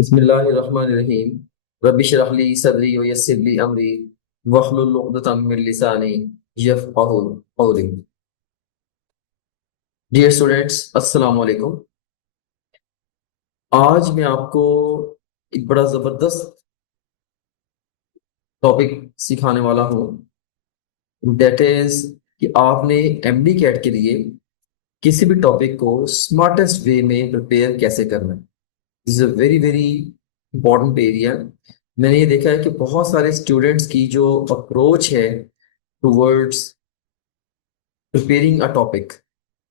बिस्मिल्लाहिर्रहमानिर्रहीम। रब्बि इश्रह ली सदरी व यस्सिर ली अमरी वहलुल उक़दतम मिन लिसानी यफ़क़हू क़ौली। डियर स्टूडेंट्स, अस्सलाम वालेकुम। आज मैं आपको एक बड़ा ज़बरदस्त टॉपिक सिखाने वाला हूँ। दैट इज़ कि आपने एमडी कैट के लिए किसी भी टॉपिक को स्मार्टेस्ट वे में प्रिपेयर कैसे करना है। This is a very very important area. मैंने ये देखा है कि बहुत सारे स्टूडेंट्स की जो अप्रोच है टुवर्ड्स प्रिपेयरिंग अ टॉपिक,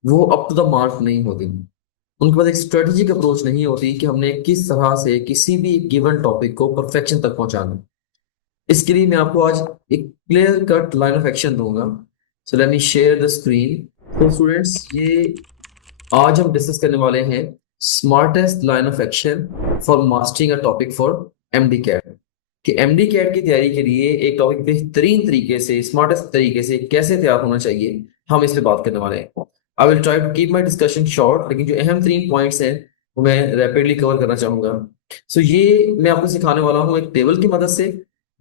वो अप टू द मार्क नहीं होती। उनके पास एक स्ट्रेटेजिक अप्रोच नहीं होती कि हमने किस तरह से किसी भी गिवन टॉपिक को परफेक्शन तक पहुंचाना। इसके लिए मैं आपको आज एक clear cut line of action दूंगा। So let me share the screen. तो स्टूडेंट्स, ये आज हम डिस्कस करने वाले हैं smartest line of action for mastering a topic for MD CAT. कि एमडी कैट की तैयारी के लिए एक टॉपिक बेहतरीन तरीके से, स्मार्टेस्ट तरीके से कैसे तैयार होना चाहिए, हम इस पे बात करने वाले हैं। I will try to keep my discussion short, लेकिन जो अहम 3 पॉइंट्स हैं वो मैं रैपिडली कवर करना चाहूंगा। सो ये मैं आपको सिखाने वाला हूँ एक टेबल की मदद से।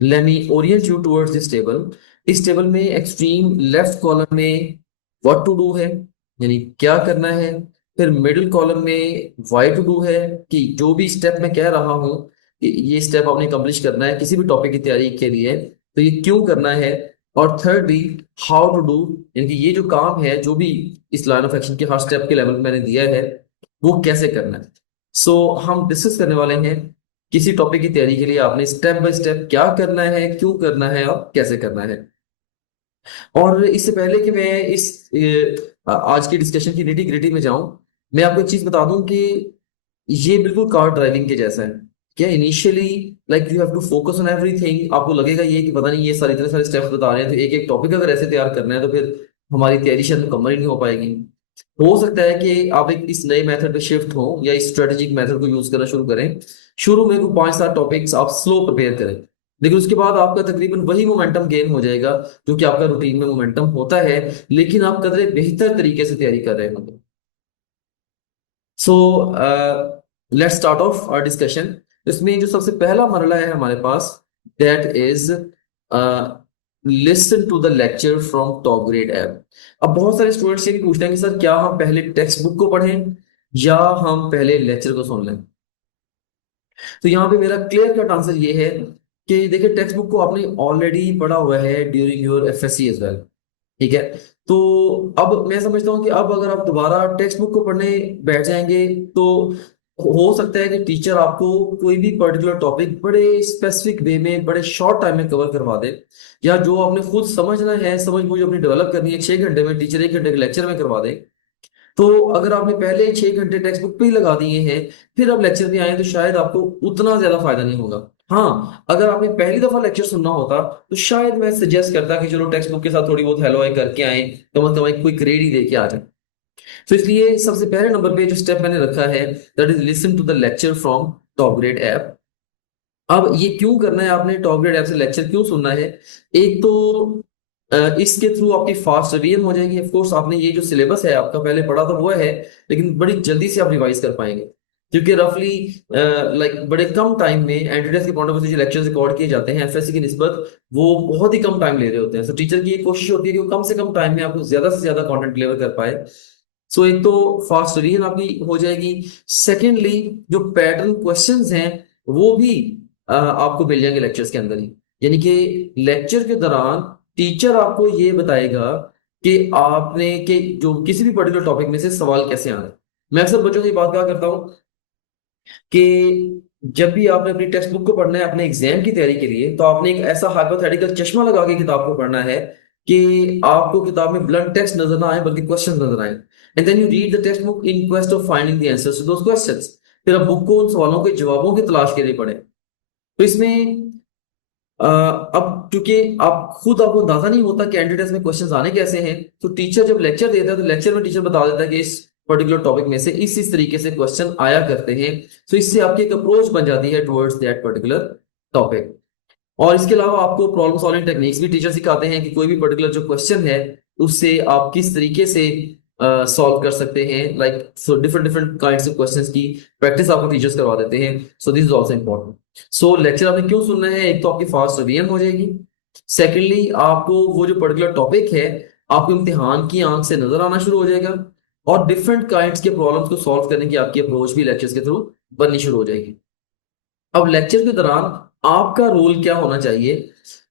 Let me Orient you towards this table. इस टेबल में एक्सट्रीम लेफ्ट कॉलम में व्हाट टू डू है, यानी क्या करना है। फिर मिडिल कॉलम में वाई टू डू है, कि जो भी स्टेप मैं कह रहा हूँ कि ये स्टेप आपने कंप्लीट करना है किसी भी टॉपिक की तैयारी के लिए, तो ये क्यों करना है। और थर्डली हाउ टू डू, यानी कि ये जो काम है, जो भी इस लाइन ऑफ एक्शन के हर स्टेप के लेवल में मैंने दिया है, वो कैसे करना है। सो हम डिस्कस करने वाले हैं किसी टॉपिक की तैयारी के लिए आपने स्टेप बाय स्टेप क्या करना है, क्यों करना है और कैसे करना है। और इससे पहले कि मैं आज की डिस्कशन की निटी ग्रिटी में जाऊं, मैं आपको एक चीज बता दूं कि ये बिल्कुल कार ड्राइविंग के जैसा है। क्या initially like you have to focus on everything. आपको लगेगा ये कि पता नहीं ये सारे इतने सारे स्टेप्स बता रहे हैं, तो एक एक टॉपिक अगर ऐसे तैयार करना है तो फिर हमारी तैयारी शायद मुकम्मल ही नहीं हो पाएगी। हो सकता है कि आप एक इस नए मेथड पे शिफ्ट हो या इस स्ट्रेटेजिक मेथड को यूज करना शुरू करें। शुरू में कोई 5-7 टॉपिक्स आप स्लो प्रिपेयर करें, लेकिन उसके बाद आपका तकरीबन वही मोमेंटम गेन हो जाएगा जो कि आपका रूटीन में मोमेंटम होता है, लेकिन आप कदरे बेहतर तरीके से तैयारी कर रहे होंगे। So let's start off our discussion. इसमें जो सबसे पहला मरला है हमारे पास, that is listen to the lecture from top grade app. अब बहुत सारे स्टूडेंट्स ये भी पूछते हैं कि सर क्या हम पहले टेक्स्ट बुक को पढ़ें या हम पहले लेक्चर को सुन लें। तो यहाँ पे मेरा क्लियर कट आंसर ये है कि देखिए, टेक्स्ट बुक को आपने ऑलरेडी पढ़ा हुआ है during your FSc as well. ठीक है। तो अब मैं समझता हूँ कि अब अगर आप दोबारा टेक्स्ट बुक को पढ़ने बैठ जाएंगे तो हो सकता है कि टीचर आपको कोई भी पर्टिकुलर टॉपिक बड़े स्पेसिफिक वे में बड़े शॉर्ट टाइम में कवर करवा दे, या जो आपने खुद समझना है, समझ मुझे अपनी डेवलप करनी है 6 घंटे में, टीचर 1 घंटे के लेक्चर में करवा दे। तो अगर आपने पहले 6 घंटे टेक्स्ट बुक पे ही लगा दिए हैं, फिर आप लेक्चर में आए तो शायद आपको उतना ज्यादा फायदा नहीं होगा। हाँ, अगर आपने पहली दफा लेक्चर सुनना होता तो शायद मैं सजेस्ट करता कि चलो टेक्स्ट बुक के साथ थोड़ी बहुत हेलो हाय करके आए, कम से कम एक क्विक रीड ही दे के आ जाए। तो इसलिए सबसे पहले नंबर पे जो स्टेप मैंने रखा है, that is listen to the lecture from top grade app. अब ये क्यों करना है, आपने टॉप ग्रेड ऐप से लेक्चर क्यों सुनना है। एक तो इसके थ्रू आपकी फास्ट रिवीजन हो जाएगी। ऑफ कोर्स आपने ये जो सिलेबस है आपका पहले पढ़ा तो वो है, लेकिन बड़ी जल्दी से आप रिवाइज कर पाएंगे, क्योंकि रफली लाइक बड़े कम टाइम में एंट्रेंस के पॉइंट ऑफ व्यू से जो लेक्चर्स रिकॉर्ड किए जाते हैं एफएससी की निस्बत, वो बहुत ही कम टाइम ले रहे होते हैं। सो टीचर की ये कोशिश होती है कि वो कम से कम टाइम में आपको ज्यादा से ज्यादा कंटेंट डिलीवर कर पाए। सो एक तो फास्ट रिवीजन आपकी हो जाएगी। सेकेंडली, जो पैटर्न क्वेश्चंस हैं वो भी आपको मिल जाएंगे लेक्चर्स के अंदर ही। यानी कि लेक्चर के दौरान टीचर आपको ये बताएगा कि आपने कि जो किसी भी पर्टिकुलर टॉपिक में से सवाल कैसे आना है। मैं अक्सर बच्चों से ये बात कहा करता हूँ कि जब भी आपने अपनी टेक्स्ट बुक को पढ़ना है अपने एग्जाम की तैयारी के लिए, तो आपने एक ऐसा हाइपोथेटिकल चश्मा लगा के किताब को पढ़ना है कि आपको किताब में ब्लंट टेक्स्ट नजर ना आए बल्कि क्वेश्चन नजर आए। And then you read the textbook in quest of finding the answers to those questions. फिर आप बुक को उन सवालों के जवाबों की तलाश के लिए पढ़ें। तो इसमें अब क्योंकि आप खुद आपको अंदाजा नहीं होता कैंडिडेट्स में क्वेश्चंस आने कैसे हैं, तो टीचर जब लेक्चर देता है तो लेक्चर में टीचर बता देता है कि इस पर्टिकुलर टॉपिक में से इस तरीके से क्वेश्चन आया करते हैं। तो इससे आपकी एक अप्रोच बन जाती है टुवर्ड्स दैट पर्टिकुलर टॉपिक। और इसके अलावा आपको प्रॉब्लम सॉल्विंग टेक्निक्स भी टीचर सिखाते हैं कि कोई भी पर्टिकुलर जो क्वेश्चन है उससे आप किस तरीके से सॉल्व कर सकते हैं, like so different different kinds of questions की प्रैक्टिस आपको टीचर्स करवा देते हैं। So this is also important. So lecture आपने क्यों सुनना है? एक तो आपकी फास्ट रिवीजन हो जाएगी, सेकेंडली आपको वो जो पर्टिकुलर टॉपिक है आपको इम्तिहान की आंख से नजर आना शुरू हो जाएगा, और डिफरेंट काइंड्स के प्रॉब्लम्स को सॉल्व करने की आपकी अप्रोच भी लेक्चर्स के थ्रू बननी शुरू हो जाएगी। अब लेक्चर के दौरान आपका रोल क्या होना चाहिए?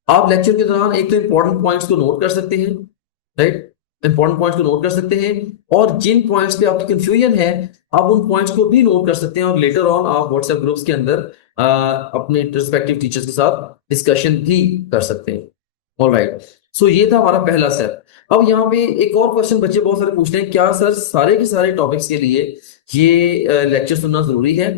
आप लेक्चर के दौरान एक तो इंपॉर्टेंट पॉइंट्स को नोट कर सकते हैं, राइट, इंपॉर्टेंट पॉइंट्स को नोट कर सकते हैं, और जिन पॉइंट्स पे आपकी कंफ्यूजन है आप उन पॉइंट्स को भी नोट कर सकते हैं, और लेटर ऑन आप व्हाट्सएप ग्रुप्स के अंदर अपने रिस्पेक्टिव टीचर्स के साथ डिस्कशन भी कर सकते हैं। ऑलराइट, सो ये था हमारा पहला स्टेप। अब यहाँ पे एक और क्वेश्चन बच्चे बहुत सारे पूछते हैं, क्या सर सारे के सारे टॉपिक्स के लिए ये लेक्चर सुनना जरूरी है?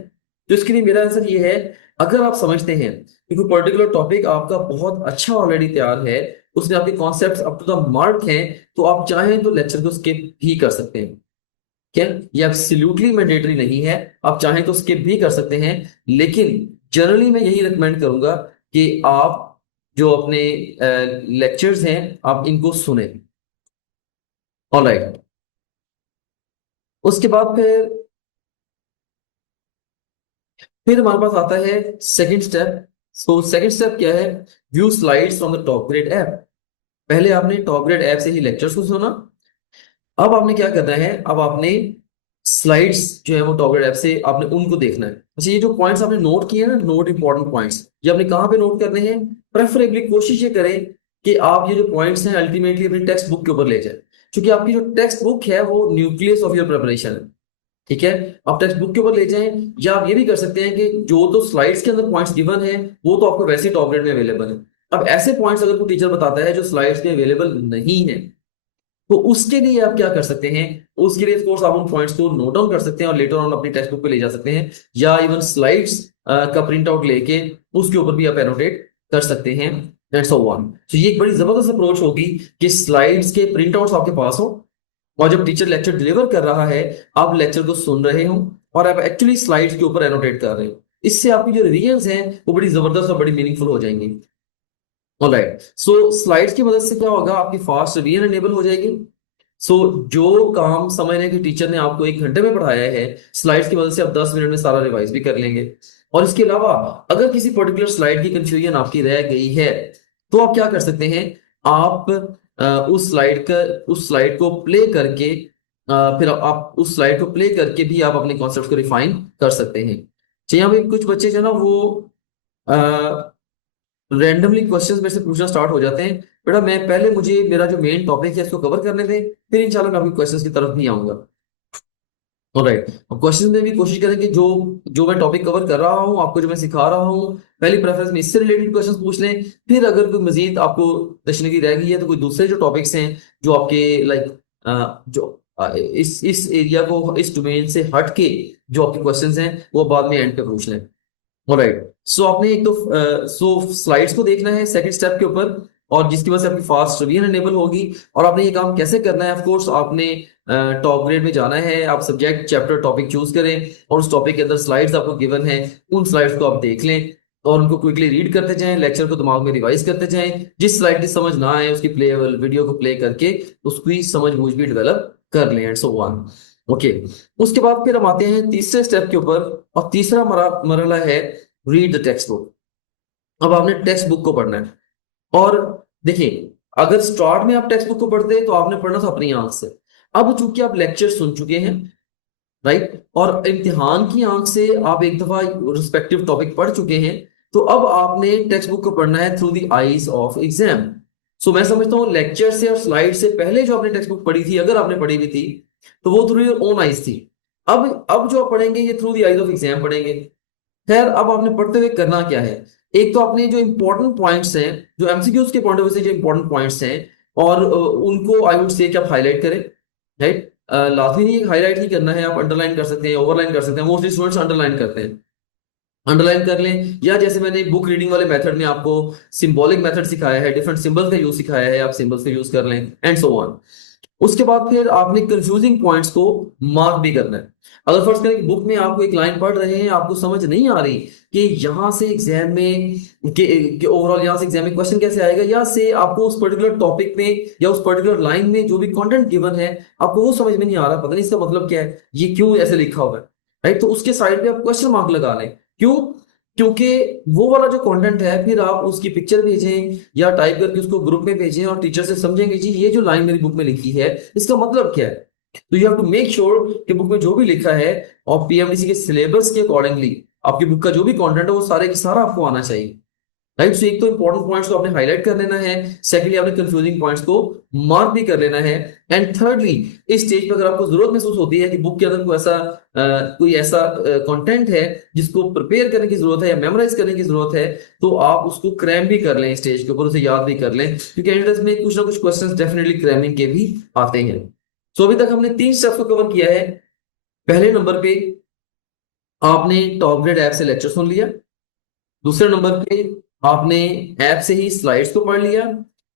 तो इसके लिए मेरा आंसर ये है, अगर आप समझते हैं कि कोई पर्टिकुलर टॉपिक आपका बहुत अच्छा ऑलरेडी तैयार है, उसमें आपके concepts up to the mark हैं, तो आप चाहें तो लेक्चर को स्किप भी कर सकते हैं। क्या ये एब्सोल्युटली मैंडेटरी नहीं है, आप चाहें तो स्किप भी कर सकते हैं, लेकिन जनरली मैं यही रिकमेंड करूंगा कि आप जो अपने लेक्चर्स हैं आप इनको सुने। ऑलराइट, उसके बाद फिर हमारे पास आता है second step. So second step क्या है? View slides from the top grade app. पहले आपने टॉप ग्रेड ऐप से ही लेक्चर्स को सुना, अब आपने क्या करना है, अब आपने स्लाइड्स जो है वो टॉप ग्रेड ऐप से आपने उनको देखना है। अच्छा, ये जो पॉइंट्स आपने नोट किए ना, नोट इंपॉर्टेंट पॉइंट्स, ये आपने कहाँ पे नोट करने हैं? प्रेफरेबली कोशिश ये करें कि आप ये जो पॉइंट्स हैं अल्टीमेटली अपनी टेक्स्ट बुक के ऊपर ले जाए, क्योंकि आपकी जो टेक्स्ट बुक है वो न्यूक्लियस ऑफ योर प्रिपरेशन है। ठीक है, आप टेक्स्ट बुक के ऊपर ले जाएं, या आप ये भी कर सकते हैं कि जो तो स्लाइड्स के अंदर पॉइंट्स गिवन है वो तो आपको वैसे ही टॉप ग्रेड में अवेलेबल है। अब ऐसे पॉइंट्स अगर कोई टीचर बताता है जो स्लाइड्स में अवेलेबल नहीं है, तो उसके लिए आप क्या कर सकते हैं? उसके लिए ऑफकोर्स आप उन पॉइंट्स को नोट डाउन कर सकते हैं और लेटर ऑन अपनी टेक्स्ट बुक पे ले जा सकते हैं, या इवन स्लाइड्स का प्रिंट आउट लेके उसके ऊपर भी आप एनोटेट कर सकते हैं, एंड सो ऑन। तो ये एक बड़ी जबरदस्त अप्रोच होगी कि स्लाइड्स के प्रिंट आउट्स आपके पास हो, और जब टीचर लेक्चर डिलीवर कर रहा है आप लेक्चर को सुन रहे हो और आप एक्चुअली स्लाइड्स के ऊपर एनोटेट कर रहे हो। इससे आपकी जो रिविजन्स हैं वो बड़ी जबरदस्त और बड़ी मीनिंगफुल हो जाएंगी। ऑलराइट, सो स्लाइड्स की मदद से क्या होगा, आपकी फास्ट रिवीजन एनेबल हो जाएगी। सो जो काम समझने की टीचर ने आपको 1 घंटे में पढ़ाया है, स्लाइड्स की मदद से आप 10 मिनट में सारा रिवाइज भी कर लेंगे। और इसके अलावा अगर किसी पर्टिकुलर स्लाइड की कंफ्यूजन आपकी रह गई है, तो आप क्या कर सकते हैं, आप उस स्लाइड को प्ले करके फिर आप उस स्लाइड को प्ले करके भी आप अपने कॉन्सेप्ट को रिफाइन कर सकते हैं। तो यहाँ पे कुछ बच्चे जो ना वो रैंडमली क्वेश्चंस में से पूछना स्टार्ट हो जाते हैं। बेटा मैं पहले मुझे मेरा जो मेन टॉपिक है इसको कवर करने दें, फिर इंशाल्लाह मैं आपके क्वेश्चंस की तरफ नहीं आऊंगा। ऑलराइट, अब क्वेश्चन में भी कोशिश करें कि जो जो मैं टॉपिक कवर कर रहा हूँ, आपको जो मैं सिखा रहा हूँ, पहली प्रेफरेंस में इससे रिलेटेड क्वेश्चंस पूछ लें। फिर अगर कोई मजीद आपको तशनीगी रह गई है तो कोई दूसरे जो टॉपिक्स हैं जो आपके लाइक जो इस एरिया को, इस डोमेन से हट के जो आपके क्वेश्चंस हैं वो बाद में एंड पे पूछ लें। ऑलराइट, सो आपने एक तो स्लाइड्स को देखना है सेकंड स्टेप के ऊपर, और जिसकी वजह से आपकी फास्ट रिवीजन एनेबल होगी। और आपने ये काम कैसे करना है? ऑफ कोर्स आपने टॉप ग्रेड में जाना है, आप सब्जेक्ट चैप्टर टॉपिक चूज करें और उस टॉपिक के अंदर स्लाइड्स आपको गिवन है, उन स्लाइड्स को आप देख लें और उनको क्विकली रीड करते जाएं, लेक्चर को दिमाग में रिवाइज करते जाएं। जिस स्लाइड की समझ ना आए उसकी प्ले वीडियो को प्ले करके उसकी समझ बूझ भी डेवलप कर लें, एंड सो ऑन। ओके, उसके बाद फिर हम आते हैं तीसरे स्टेप के ऊपर, और तीसरा मरहला है रीड द टेक्स्ट बुक। अब आपने टेक्स्ट बुक को पढ़ना है, और देखिए अगर स्टार्ट में आप टेक्स्ट बुक को पढ़ते हैं तो आपने पढ़ना था अपनी आंख से। अब चूंकि आप लेक्चर सुन चुके हैं, राइट, और इम्तिहान की आंख से आप एक दफा रिस्पेक्टिव टॉपिक पढ़ चुके हैं, तो अब आपने टेक्स्ट बुक को पढ़ना है through the eyes of exam. So मैं समझता हूँ लेक्चर से और स्लाइड से पहले जो आपने टेक्स्ट बुक पढ़ी थी, अगर आपने पढ़ी हुई थी, तो वो थ्रू योर ओन आईज थी। अब जो आप पढ़ेंगे ये through the eyes of exam पढ़ेंगे। खैर, अब आपने पढ़ते हुए करना क्या है? एक तो आपने जो इंपॉर्टेंट पॉइंट्स हैं, जो एमसीक्यूज के पॉइंट ऑफ व्यू से जो इंपॉर्टेंट पॉइंट्स हैं, और उनको आई वुड से कि आप हाईलाइट करें, राइट। लाजमी नहीं हाईलाइट ही करना है, आप अंडरलाइन कर सकते हैं, ओवरलाइन कर सकते हैं, मोस्टली स्टूडेंट्स अंडरलाइन करते हैं। अंडरलाइन कर लें, या जैसे मैंने बुक रीडिंग वाले मेथड में आपको सिंबॉलिक मेथड सिखाया है, डिफरेंट सिंबल्स का यूज सिखाया है, आप सिंबल्स का यूज कर लें, एंड सो ऑन। उसके बाद फिर आपने कंफ्यूजिंग पॉइंट्स को मार्क भी करना है। अगर फर्ज करें कि बुक में आपको एक लाइन पढ़ रहे हैं, आपको समझ नहीं आ रही कि यहाँ से एग्जाम में कि ओवरऑल यहाँ से एग्जाम में क्वेश्चन कैसे आएगा, या से आपको उस पर्टिकुलर टॉपिक में या उस पर्टिकुलर लाइन में जो भी कंटेंट गिवन है आपको वो समझ में नहीं आ रहा, पता नहीं इसका मतलब क्या है, ये क्यों ऐसे लिखा हुआ है, राइट। तो उसके साइड पे आप क्वेश्चन मार्क लगा लें। क्यों? क्योंकि वो वाला जो कंटेंट है फिर आप उसकी पिक्चर भेजें या टाइप करके उसको ग्रुप में भेजें और टीचर से समझेंगे जी ये जो लाइन मेरी बुक में लिखी है इसका मतलब क्या है। तो you have to make sure कि बुक में जो भी लिखा है और पीएमडीसी के सिलेबस के अकॉर्डिंगली आपकी बुक का जो भी कंटेंट है वो सारे की सारा आपको आना चाहिए, राइट। सो एक तो इंपॉर्टेंट पॉइंट्स को आपने हाईलाइट कर लेना है, सेकंडली आपने कंफ्यूजिंग पॉइंट्स को मार्क भी कर लेना है, एंड थर्डली इस स्टेज पर अगर आपको जरूरत महसूस होती है कि बुक के अंदर कोई ऐसा कंटेंट है जिसको प्रिपेयर करने की जरूरत है या मेमोराइज करने की जरूरत है, तो आप उसको क्रैम भी कर लें स्टेज के ऊपर, उसे याद भी कर लें, क्योंकि एंट्रेंस में कुछ ना कुछ क्वेश्चंस डेफिनेटली क्रैमिंग के भी आते हैं। सो अभी तक हमने 3 स्टेप्स को कवर किया है। पहले नंबर पे आपने टॉप ग्रेड ऐप से लेक्चर सुन लिया, दूसरे नंबर पे आपने ऐप से ही स्लाइड्स को पढ़ लिया,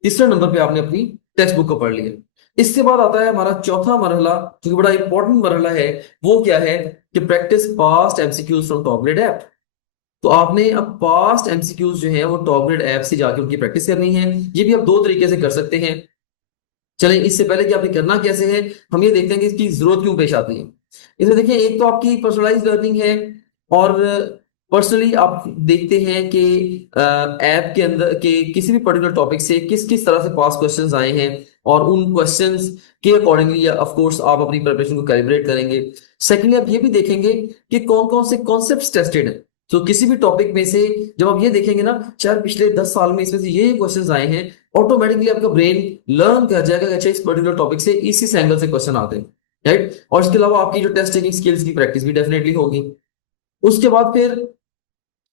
तीसरे नंबर पे आपने अपनी टेक्स्ट बुक को पढ़ लिया। इसके बाद आता है हमारा चौथा मरहला, जो कि बड़ा इंपॉर्टेंट मरहला है। वो क्या है कि practice past MCQs from top grade app. तो आपने अब पास्ट एमसीक्यूज जो है वो टॉप ग्रेड ऐप से जाके उनकी प्रैक्टिस करनी है। ये भी आप दो तरीके से कर सकते हैं। चलें, इससे पहले कि आपने करना कैसे है, हम ये देखते हैं कि इसकी जरूरत क्यों पेश आती है। इसमें देखिए, एक तो आपकी पर्सनलाइज लर्निंग है, और पर्सनली आप देखते हैं कि ऐप के अंदर के किसी भी पर्टिकुलर टॉपिक से किस किस तरह से पास क्वेश्चंस आए हैं, और उन क्वेश्चंस के अकॉर्डिंगली ऑफ कोर्स आप अपनी प्रिपरेशन को कैलिब्रेट करेंगे। सेकेंडली आप ये भी देखेंगे कि कौन कौन से कॉन्सेप्ट्स टेस्टेड हैं। तो किसी भी टॉपिक में से जब आप ये देखेंगे ना, चाहे पिछले 10 साल में इसमें से ये क्वेश्चंस आए हैं, ऑटोमेटिकली आपका ब्रेन लर्न कर जाएगा कि अच्छा इस पर्टिकुलर टॉपिक से इसी एंगल से क्वेश्चन आते हैं, राइट। और इसके अलावा आपकी जो टेस्ट टेकिंग स्किल्स की प्रैक्टिस भी डेफिनेटली होगी। उसके बाद फिर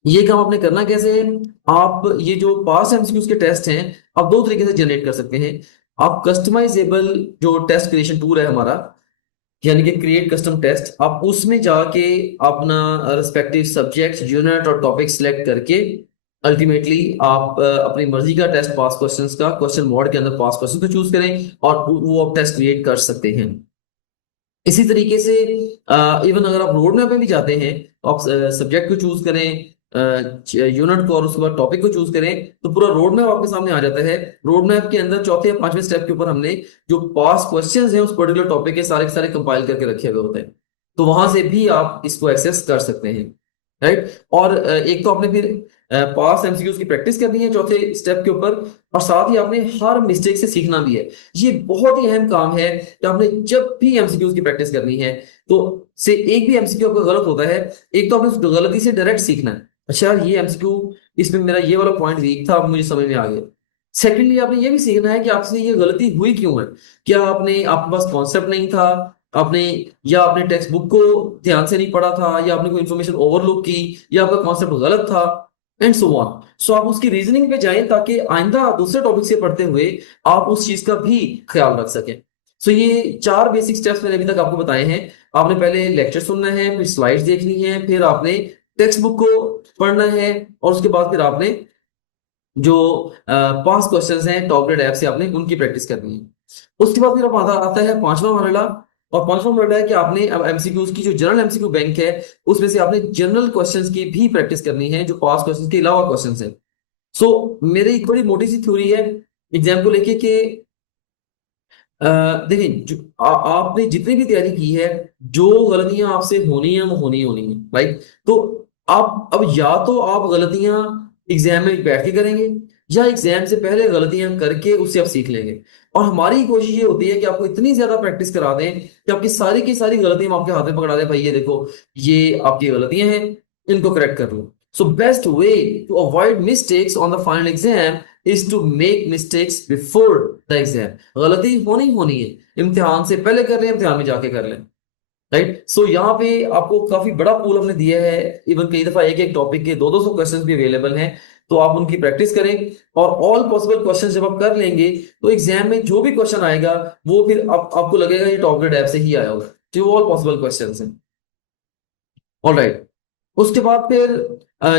ये काम आपने करना कैसे है, आप ये जो पास एमसीक्यूज के टेस्ट हैं आप दो तरीके से जनरेट कर सकते हैं। आप कस्टमाइजेबल जो टेस्ट क्रिएशन टूल है हमारा, यानी कि क्रिएट कस्टम टेस्ट, आप उसमें जाके अपना रिस्पेक्टिव सब्जेक्ट यूनिट और टॉपिक सिलेक्ट करके अल्टीमेटली आप अपनी मर्जी का टेस्ट पास क्वेश्चंस का क्वेश्चन मोड के अंदर पास क्वेश्चन को चूज करें और वो आप टेस्ट क्रिएट कर सकते हैं। इसी तरीके से इवन अगर आप रोड मैप में भी जाते हैं तो आप सब्जेक्ट को चूज करें, यूनिट को, और उसके बाद टॉपिक को चूज करें, तो पूरा रोड मैप आपके सामने आ जाता है। रोड मैप के अंदर चौथे या पांचवें स्टेप के ऊपर हमने जो पास क्वेश्चंस हैं उस पर्टिकुलर टॉपिक के सारे कंपाइल करके रखे हुए होते हैं। तो वहां से भी आप इसको एक्सेस कर सकते हैं, राइट। और एक तो आपने फिर पास एमसीक्यूज की प्रैक्टिस करनी है चौथे स्टेप के ऊपर, और साथ ही आपने हर मिस्टेक से सीखना भी है। ये बहुत ही अहम काम है कि आपने जब भी एमसीक्यूज की प्रैक्टिस करनी है तो से एक भी एमसीक्यू आपका गलत होता है, एक तो आपने उस गलती से डायरेक्ट सीखना है, अच्छा यार ये एमसीक्यू इसमें मेरा ये वाला पॉइंट वीक था, अब मुझे समझ में आ गया। सेकेंडली आपने ये भी सीखना है कि आपसे ये गलती हुई क्यों है। क्या आपके पास कॉन्सेप्ट नहीं था, आपने या आपने टेक्स्ट बुक को ध्यान से नहीं पढ़ा था, या आपने कोई इन्फॉर्मेशन ओवरलुक की, या आपका कॉन्सेप्ट गलत था, एंड सो ऑन। सो आप उसकी रीजनिंग पे जाएं ताकि आइंदा दूसरे टॉपिक से पढ़ते हुए आप उस चीज का भी ख्याल रख सकें। सो ये 4 बेसिक स्टेप्स मैंने अभी तक आपको बताए हैं। आपने पहले लेक्चर सुनना है, फिर स्लाइड्स देखनी है, फिर आपने टेक्स्ट बुक को पढ़ना है, और उसके बाद फिर आपने जो पांच क्वेश्चंस हैं टॉप ग्रेड ऐप से आपने उनकी प्रैक्टिस करनी है। उसके बाद फिर अब आता है पांचवा मरहला। और पांचवा मरहला है कि आपने अब एमसीक्यूज की जो जनरल एमसीक्यू बैंक है उसमें से आपने जनरल क्वेश्चंस की भी प्रैक्टिस करनी है जो पास क्वेश्चंस के अलावा क्वेश्चंस हैं। सो मेरी एक बड़ी मोटी सी थ्योरी है एग्जाम को लेके कि देखिए आपने जितनी भी तैयारी की है, जो गलतियां आपसे होनी है वो होनी है, राइट। तो आप अब या तो आप गलतियां एग्जाम में बैठ के करेंगे, या एग्जाम से पहले गलतियां करके उससे आप सीख लेंगे। और हमारी कोशिश ये होती है कि आपको इतनी ज्यादा प्रैक्टिस करा दें कि आपकी सारी की सारी गलतियां हम आपके हाथ में पकड़ा दें, भाई ये देखो ये आपकी गलतियां हैं, इनको करेक्ट कर लो। So best way to avoid mistakes on the final exam is to make mistakes before the exam. गलती होनी है, इम्तिहान से पहले कर लें, इम्तिहान में जाके कर लें, राइट। सो यहाँ पे आपको काफी बड़ा पूल हमने दिया है, इवन कई दफा एक एक टॉपिक के 200 क्वेश्चंस भी अवेलेबल हैं। तो आप उनकी प्रैक्टिस करें, और ऑल पॉसिबल क्वेश्चंस जब आप कर लेंगे तो एग्जाम में जो भी क्वेश्चन आएगा वो फिर आपको लगेगा ये टॉप ग्रेड ऐप से ही आया होगा, जो ऑल पॉसिबल क्वेश्चंस हैं। ऑलराइट, उसके बाद फिर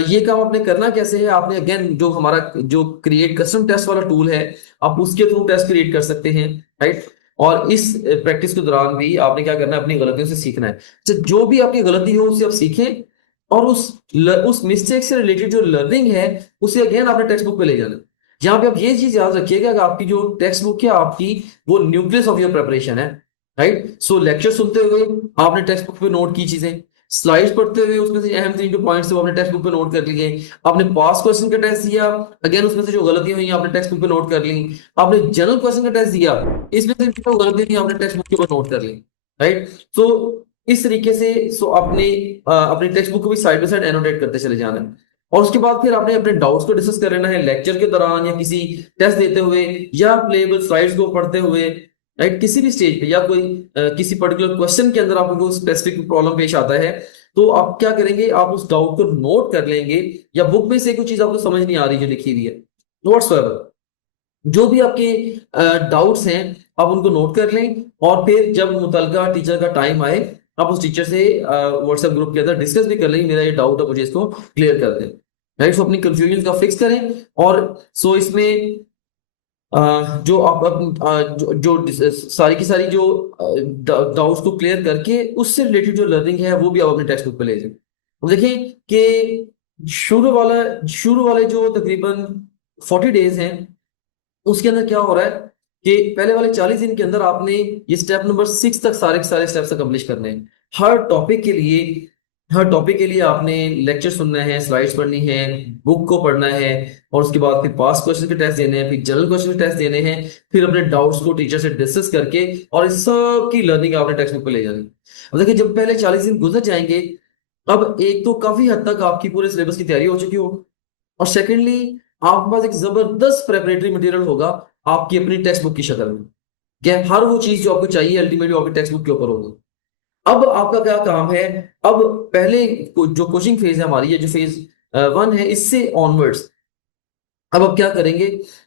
ये काम आपने करना कैसे है, आपने अगेन जो हमारा जो क्रिएट कस्टम टेस्ट वाला टूल है आप उसके थ्रू टेस्ट क्रिएट कर सकते हैं, राइट। और इस प्रैक्टिस के दौरान भी आपने क्या करना है, अपनी गलतियों से सीखना है। तो जो भी आपकी गलती हो उससे आप सीखें, और उस मिस्टेक से रिलेटेड जो लर्निंग है उसे अगेन आपने टेक्स्ट बुक पे ले जाना है। यहाँ पे आप ये चीज याद रखिएगा कि आपकी जो टेक्स्ट बुक है आपकी, वो न्यूक्लियस ऑफ योर प्रिपरेशन है, राइट। सो लेक्चर सुनते हुए आपने टेक्स्ट बुक पे नोट की चीजें, स्लाइड्स पढ़ते हुए उसमें से अहम 3 पॉइंट्स वो आपने टेक्स्ट बुक पे नोट कर लिए, आपने पास क्वेश्चन का टेस्ट दिया, अगेन उसमें से जो गलतियां हुई आपने टेक्स्ट बुक पे नोट कर ली, आपने जनरल क्वेश्चन का टेस्ट दिया, इसमें से जो गलतियां हुई आपने टेक्स्ट बुक के ऊपर नोट कर ली, राइट। तो इस तरीके से आपने अपनी टेक्स्ट बुक को भी साइड बाय साइड एनोटेट करते चले जाना है। और उसके बाद फिर आपने अपने डाउट्स को डिस्कस कर लेना है लेक्चर के दौरान, या किसी टेस्ट देते हुए, या प्लेबल स्लाइड्स को पढ़ते हुए, राइट। किसी भी स्टेज पे, या कोई किसी पर्टिकुलर क्वेश्चन के अंदर आपको स्पेसिफिक प्रॉब्लम पेश आता है, तो आप क्या करेंगे, आप उस डाउट को नोट कर लेंगे, या बुक में से कोई चीज आपको समझ नहीं आ रही जो लिखी हुई है, व्हाट्सएवर, जो भी आपके डाउट्स हैं आप उनको नोट कर लें, और फिर जब मुतलका टीचर का टाइम आए आप उस टीचर से व्हाट्सएप ग्रुप के अंदर डिस्कस भी कर लें, मेरा ये डाउट है मुझे इसको क्लियर कर दें, राइट। सो अपनी कंफ्यूजन का फिक्स करें। और सो इसमें जो आप सारी की सारी जो डाउट्स को क्लियर करके उससे रिलेटेड जो लर्निंग है वो भी आप अपने टेक्स्ट बुक पे ले जाएं। अब देखें कि शुरू वाले जो तकरीबन 40 डेज हैं, उसके अंदर क्या हो रहा है कि पहले वाले 40 दिन के अंदर आपने ये स्टेप नंबर 6 तक सारे के सारे स्टेप्स कंप्लीट करने हैं। हर टॉपिक के लिए हर टॉपिक के लिए आपने लेक्चर सुनना है, स्लाइड्स पढ़नी है, बुक को पढ़ना है, और उसके बाद फिर पास क्वेश्चन के टेस्ट देने हैं, फिर जनरल क्वेश्चन के टेस्ट देने हैं, फिर अपने डाउट्स को टीचर से डिस्कस करके, और इस सब की लर्निंग आपने टेक्स्ट बुक पे ले जानी। अब देखिए, जब पहले 40 दिन गुजर जाएंगे, अब एक तो काफी हद तक आपकी पूरे सिलेबस की तैयारी हो चुकी होगी, और सेकेंडली आपके पास एक जबरदस्त प्रेपरेटरी मटेरियल होगा आपकी अपनी टेक्स्ट बुक की शक्ल में। क्या हर वो चीज जो आपको चाहिए अल्टीमेटली आपकी टेक्स्ट बुक के ऊपर होगी। अब आपका क्या काम है, अब पहले जो कोचिंग फेज है हमारी, ये जो फेज 1 है, इससे ऑनवर्ड्स अब आप क्या करेंगे,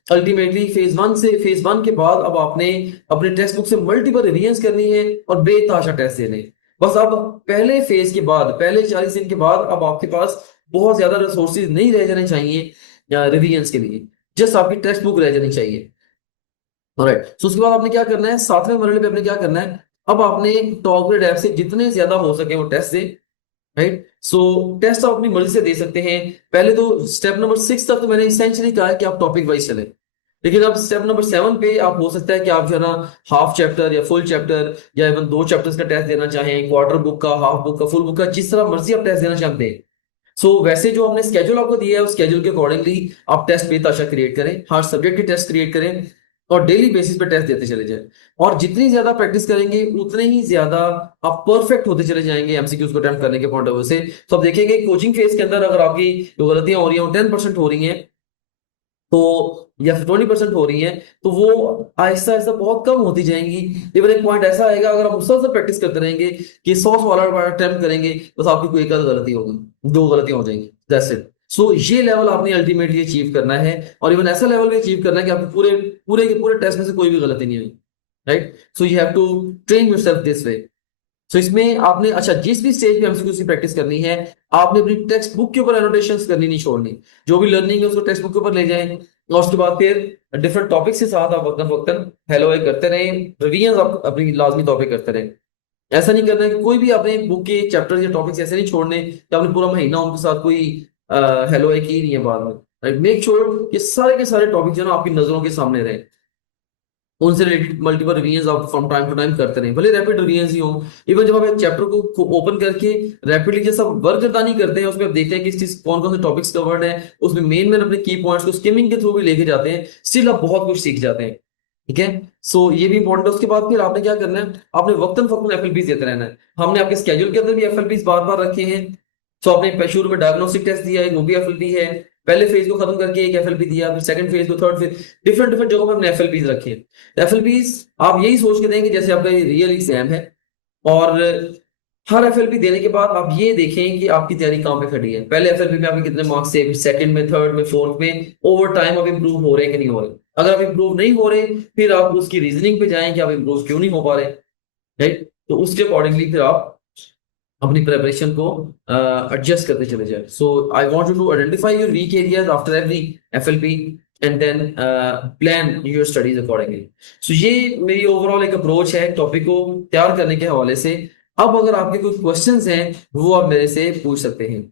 अल्टीमेटली फेज 1 के बाद अब आपने अपने टेक्स्ट बुक से मल्टीपल रिवीजन करनी है और बेतहाशा टेस्ट देने हैं। बस अब पहले फेज के बाद, पहले 40 दिन के बाद, अब आपके पास बहुत ज्यादा रिसोर्सेज नहीं रह जाने चाहिए रिवीजन के लिए, जस्ट आपकी टेक्स्ट बुक रह जानी चाहिए। राइट। सो उसके बाद आपने क्या करना है, 7वें मरहले पे आपने क्या करना है, अब आपने टॉप ग्रेड ऐप से जितने ज्यादा हो सके वो टेस्ट दे, राइट। सो टेस्ट आप अपनी मर्जी से दे सकते हैं। पहले तो स्टेप नंबर 6 तक तो मैंने इसेंशियली कहा है कि आप टॉपिक वाइज चले, लेकिन अब स्टेप नंबर 7 पे आप हो सकता है कि आप जो है ना हाफ चैप्टर या फुल चैप्टर या इवन 2 चैप्टर्स का टेस्ट देना चाहें, क्वार्टर बुक का, हाफ बुक का, फुल बुक का, जिस तरह मर्जी आप टेस्ट देना चाहते हैं। सो वैसे जो हमने स्केड्यूल आपको दिया है उस स्केड्यूल के अकॉर्डिंगली आप टेस्ट बेताशा क्रिएट करें, हर सब्जेक्ट के टेस्ट क्रिएट करें, और डेली बेसिस पे टेस्ट देते चले जाएं। और जितनी ज्यादा प्रैक्टिस करेंगे उतने ही ज्यादा आप परफेक्ट होते चले जाएंगे एमसीक्यूज को अटेम्प्ट करने के पॉइंट ऑफ व्यू से। तो आप देखेंगे कोचिंग फेज के अंदर अगर आपकी जो गलतियां हो रही हैं वो 10% हो रही हैं, तो या फिर 20% हो रही है, तो वो आहिस्ता आहिस्ता बहुत कम होती जाएंगी। इवन एक पॉइंट ऐसा आएगा, अगर आप मुसलसल प्रैक्टिस करते रहेंगे कि 100 वाला अटेम्प्ट करेंगे, बस आपकी कोई एक आध गलती होगी, 2 गलतियां हो जाएंगी, दैट्स इट। सो ये लेवल आपने अल्टीमेटली अचीव करना है, और इवन ऐसा लेवल भी अचीव करना है कि आपके पूरे पूरे के पूरे टेस्ट में से कोई भी गलती नहीं हुई, right. So you have to train yourself this way. तो इसमें आपने, अच्छा, जिस भी स्टेज पे एमसीक्यू की प्रैक्टिस करनी है, आपने अपनी टेक्स्ट बुक के ऊपर एनोटेशंस करनी नहीं छोड़नी, जो भी लर्निंग है उसको टेक्स्ट बुक के ऊपर ले जाएं, और उसके बाद फिर डिफरेंट टॉपिक्स के साथ आप वक्तन वक्तन हेलो करते रहें, रिवीजन आप अपनी लाजमी तौर पे करते रहें। ऐसा नहीं करना है कि कोई भी आपने बुक के चैप्टर या टॉपिक्स ऐसे नहीं छोड़ने कि आपने पूरा महीना उनके साथ कोई हेलो की नहीं है बाद में, राइट। मेक श्योर कि सारे के सारे टॉपिक जो है ना आपकी नजरों के सामने रहे, उनसे रिलेटेड मल्टीपल रिवीजन आप फ्रॉम टाइम टू टाइम करते रहें, भले रैपिड रिवीजन ही हो। इवन जब आप एक चैप्टर को ओपन करके रैपिडली जैसा वर्कदानी करते हैं, उसमें आप देखते हैं कि किस कौन कौन से टॉपिक्स कवर्ड है, उसमें मेन अपने की पॉइंट्स को स्किमिंग के थ्रू भी लेके जाते हैं, स्टिल आप बहुत कुछ सीख जाते हैं, ठीक है। सो ये भी इंपॉर्टेंट है। उसके बाद फिर आपने क्या करना है, आपने वक्तन फक्तन एफएलपीज देते रहना है। हमने आपके स्केड्यूल के अंदर भी एफएलपीज बार बार रखे हैं। सो आपने शुरू में डायग्नोस्टिक टेस्ट दिया है, वो भी एफएलपी है, पहले फेज को खत्म करके एक एफएलपी दिया, फिर सेकंड फेज को, थर्ड फेज, डिफरेंट डिफरेंट जगहों पर हमने एफएलपीज रखे हैं। एफएलपीज आप यही सोच के देंगे जैसे आपका रियल एग्जाम है, और हर एफएलपी देने के बाद आप ये देखें कि आपकी तैयारी कहाँ पे खड़ी है, पहले एफएलपी में आपके कितने मार्क्स थे, सेकंड में, थर्ड में, फोर्थ में, ओवर टाइम आप इंप्रूव हो रहे हैं कि नहीं हो रहे। अगर आप इंप्रूव नहीं हो रहे, फिर आप उसकी रीजनिंग पे जाएं कि आप इंप्रूव क्यों नहीं हो पा रहे, राइट। तो उसके अकॉर्डिंगली फिर आप अपनी प्रिपरेशन को एडजस्ट करते चले जाए। So I want you to identify your weak areas after every FLP, and then plan your studies accordingly. So ये मेरी ओवरऑल एक अप्रोच है टॉपिक को तैयार करने के हवाले से। अब अगर आपके कोई क्वेश्चंस हैं वो आप मेरे से पूछ सकते हैं।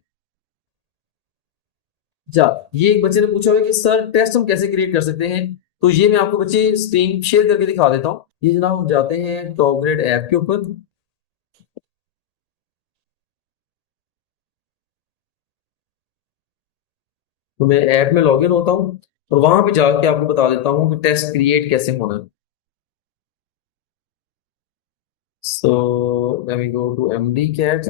जा, ये एक बच्चे ने पूछा हुआ है कि सर टेस्ट हम कैसे क्रिएट कर सकते हैं। तो ये मैं आपको बच्चे स्क्रीन शेयर करके दिखा देता हूँ। ये जनाब हम जाते हैं टॉप ग्रेड ऐप के ऊपर। तो मैं ऐप में लॉगिन होता हूँ और वहां पे जाके आपको बता देता हूँ कि टेस्ट क्रिएट कैसे होना है। So let me go to MDCAT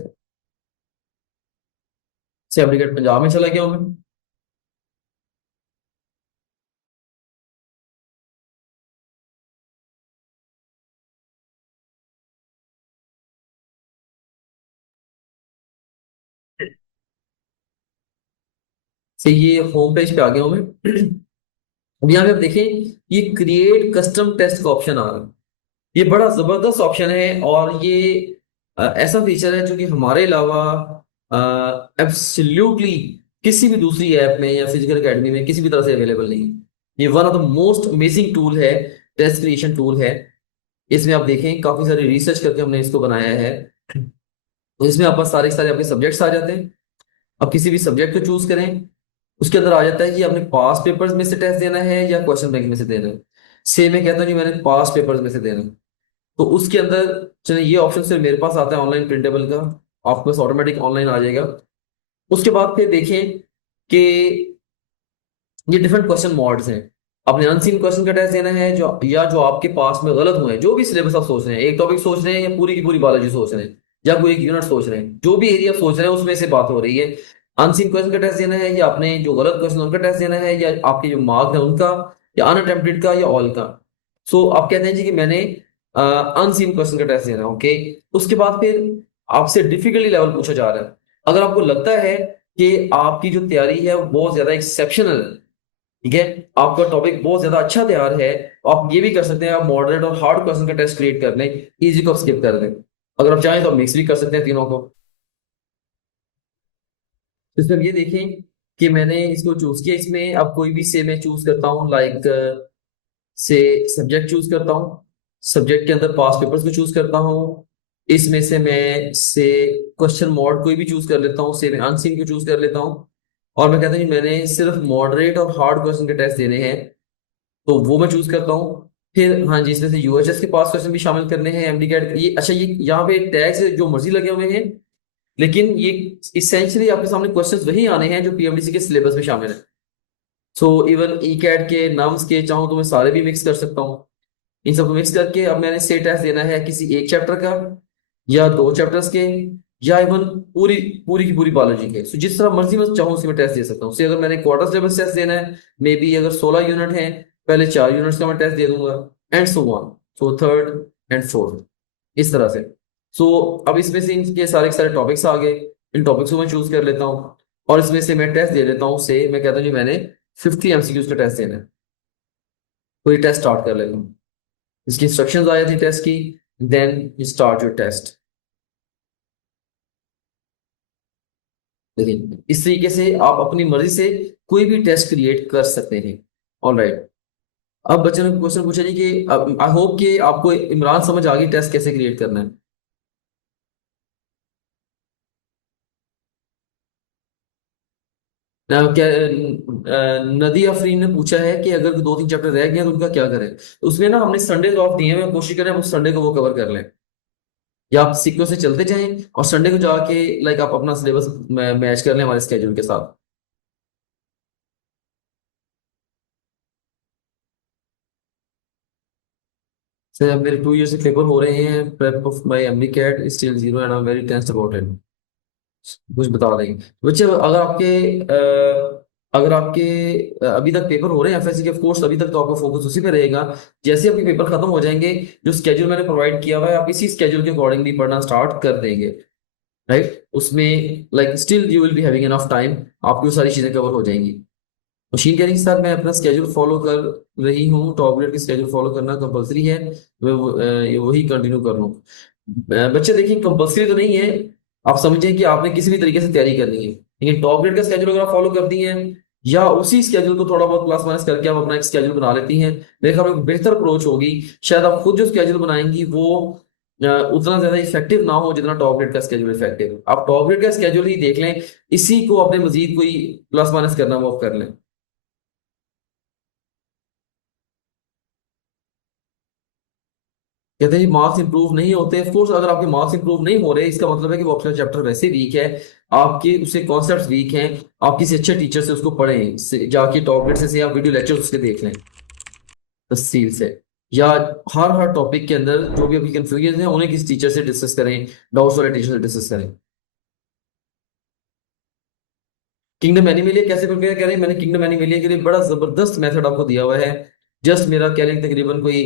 से। एमडी कैट पंजाब में चला गया हूँ मैं। से ये होम पेज पे आ गया हूँ मैं। अब यहाँ पे आप देखें, ये क्रिएट कस्टम टेस्ट का ऑप्शन आ रहा है। ये बड़ा जबरदस्त ऑप्शन है और ये ऐसा फीचर है जो कि हमारे अलावा एब्सोल्युटली किसी भी दूसरी ऐप में या फिजिकल एकेडमी में किसी भी तरह से अवेलेबल नहीं है। ये one of the most amazing tool है, टेस्ट क्रिएशन टूल है। इसमें आप देखें काफी सारी रिसर्च करके हमने इसको बनाया है। तो इसमें आप पास सारे के सारे आपके सब्जेक्ट्स आ जाते हैं। आप किसी भी सब्जेक्ट को चूज करें, उसके अंदर आ जाता है कि आपने पास पेपर्स में से टेस्ट देना है या क्वेश्चन बैंक में से देना है। सेम मैं कहता हूँ जी मैंने पास पेपर्स में से देना है। तो उसके अंदर चलिए ये ऑप्शन सिर्फ मेरे पास आता है ऑनलाइन प्रिंटेबल का। आपके पास ऑटोमेटिक ऑनलाइन आ जाएगा। उसके बाद फिर देखें कि ये डिफरेंट क्वेश्चन मॉड्स हैं। आपने अनसीन क्वेश्चन का टेस्ट देना है जो या जो आपके पास में गलत हुए हैं, जो भी सिलेबस आप सोच रहे हैं, एक टॉपिक सोच रहे हैं या पूरी की पूरी बायोलॉजी सोच रहे हैं या कोई एक यूनिट सोच रहे हैं, जो भी एरिया सोच रहे हैं उसमें से बात हो रही है। अनसीन क्वेश्चन का टेस्ट देना है या आपने जो गलत क्वेश्चन उनका टेस्ट देना है या आपके जो मार्क्स है उनका या अनअटेम्प्टेड का या ऑल का। सो आप कहते हैं जी कि मैंने अनसीन क्वेश्चन का टेस्ट देना है। ओके, उसके बाद फिर आपसे डिफिकल्टी लेवल पूछा जा रहा है। अगर आपको लगता है कि आपकी जो तैयारी है वो बहुत ज्यादा एक्सेप्शनल, ठीक है, आपका टॉपिक बहुत ज्यादा अच्छा तैयार है, तो आप ये भी कर सकते हैं, आप मॉडरेट और हार्ड क्वेश्चन का टेस्ट क्रिएट कर लें, इजी को स्किप कर दें। अगर आप चाहें तो आप मिक्स भी कर सकते हैं तीनों को। तो इसमें आप ये देखें कि मैंने इसको चूज किया। इसमें आप कोई भी से मैं चूज करता हूँ, लाइक से सब्जेक्ट चूज करता हूँ। सब्जेक्ट के अंदर पास पेपर्स को चूज करता हूँ। इसमें से मैं से क्वेश्चन मॉड कोई भी चूज कर लेता हूँ, से मैं अनसीन को चूज कर लेता हूँ। और मैं कहता हूँ कि मैंने सिर्फ मॉडरेट और हार्ड क्वेश्चन के टेस्ट देने हैं, तो वो मैं चूज करता हूँ। फिर हाँ जी, इसमें से यूएचएस के पास क्वेश्चन भी शामिल करने हैं, एमडी कैट ये अच्छा, ये यहाँ पे टैग्स जो मर्जी लगे हुए हैं, लेकिन ये इसेंशियली आपके सामने क्वेश्चंस वही आने हैं जो पीएमडीसी के सिलेबस में शामिल है। सो इवन ई कैट के नाम्स के चाहूँ तो मैं सारे भी मिक्स कर सकता हूँ। इन सबको मिक्स करके अब मैंने से टेस्ट देना है किसी एक चैप्टर का या दो चैप्टर्स के या इवन पूरी पूरी की पूरी बायोलॉजी के। सो जिस तरह मर्जी मैं चाहूँ उसी में टेस्ट दे सकता हूँ। से अगर मैंने क्वार्टर सिलेबस टेस्ट देना है, मे बी अगर 16 यूनिट है, पहले 4 यूनिट्स का मैं टेस्ट दे दूंगा, and so on, so third and fourth, इस तरह से। सो अब इसमें से इनके सारे के सारे टॉपिक्स आ गए। इन टॉपिक्स को मैं चूज कर लेता हूँ और इसमें से मैं टेस्ट दे देता हूँ। से मैं कहता हूँ जी मैंने 50 MCQs का टेस्ट देना है, तो ये टेस्ट स्टार्ट कर लेता हूँ। इसकी इंस्ट्रक्शंस आ जाती टेस्ट की, then you start your test. देखिए इस तरीके से आप अपनी मर्जी से कोई भी टेस्ट क्रिएट कर सकते हैं। All right. अब बच्चे ने क्वेश्चन पूछा जी कि आई होप कि आपको इमरान समझ आ गई टेस्ट कैसे क्रिएट करना है। क्या नदी अफरीन ने पूछा है कि अगर 2-3 चैप्टर रह गए हैं तो उनका क्या करें। तो उसमें ना हमने संडे ऑफ दिए हैं, कोशिश करें हम संडे को वो कवर कर लें, या आप सीक्वेंस से चलते जाएं और संडे को जाके लाइक आप अपना सिलेबस मैच कर लें हमारे स्केड्यूल के साथ। सर मेरे 2 ईयर से पेपर हो रहे हैं, prep of my MDCAT still zero and I am very tensed about it. कुछ बता देंगे बच्चे। अगर आपके अभी तक पेपर हो रहे हैं एफएससी के, ऑफ कोर्स अभी तक तो आपका फोकस उसी पे रहेगा। जैसे आपके पेपर खत्म हो जाएंगे, जो स्केड्यूल मैंने प्रोवाइड किया हुआ है आप इसी स्केड्यूल के अकॉर्डिंगली पढ़ना स्टार्ट कर देंगे, राइट। उसमें like still you will be having enough time, आपकी वो सारी चीजें कवर हो जाएंगी। मशीन कह रही सर मैं अपना स्केड्यूल फॉलो कर रही हूँ, टॉप ग्रेड की स्केड्यूल फॉलो करना कंपलसरी है, ये वही कंटिन्यू कर लूँ। बच्चे देखिए कंपलसरी तो नहीं है, आप समझें कि आपने किसी भी तरीके से तैयारी करनी है, लेकिन टॉप ग्रेड का स्केड्यूल अगर आप फॉलो कर दी है या उसी स्केड्यूल को थोड़ा बहुत प्लस माइनस करके आप अपना एक स्केड्यूल बना लेती हैं, मेरे ख्याल में एक बेहतर अप्रोच होगी। शायद आप खुद जो स्केड्यूल बनाएंगी वो उतना ज्यादा इफेक्टिव ना हो जितना टॉप ग्रेड का स्केड्यूल इफेक्टिव है। आप टॉप ग्रेड का स्केड्यूल ही देख लें, इसी को अपने मजीद कोई प्लस माइनस करना वो आप कर लें। कहते हैं मार्क्स इंप्रूव नहीं होते, ऑफ कोर्स अगर आपके मार्क्स इंप्रूव नहीं हो रहे इसका मतलब है कि वो अपना चैप्टर वैसे वीक है, आपके उसे कॉन्सेप्ट्स वीक हैं। आप किसी अच्छे टीचर से उसको पढ़ें, जाके टॉप ग्रेड से या वीडियो लेक्चर उसके देख लें तफसील से। या हर हर टॉपिक के अंदर जो भी अभी कंफ्यूजन है उन्हें किसी टीचर से डिस्कस करें, डाउट्स वाले टीचर से डिस्कस करें। किंगडम एनिमेलिया कैसे प्रिपेयर करें, मैंने किंगडम एनिमेलिया के लिए बड़ा जबरदस्त मेथड आपको दिया हुआ है। जस्ट मेरा कह लें तकरीबन कोई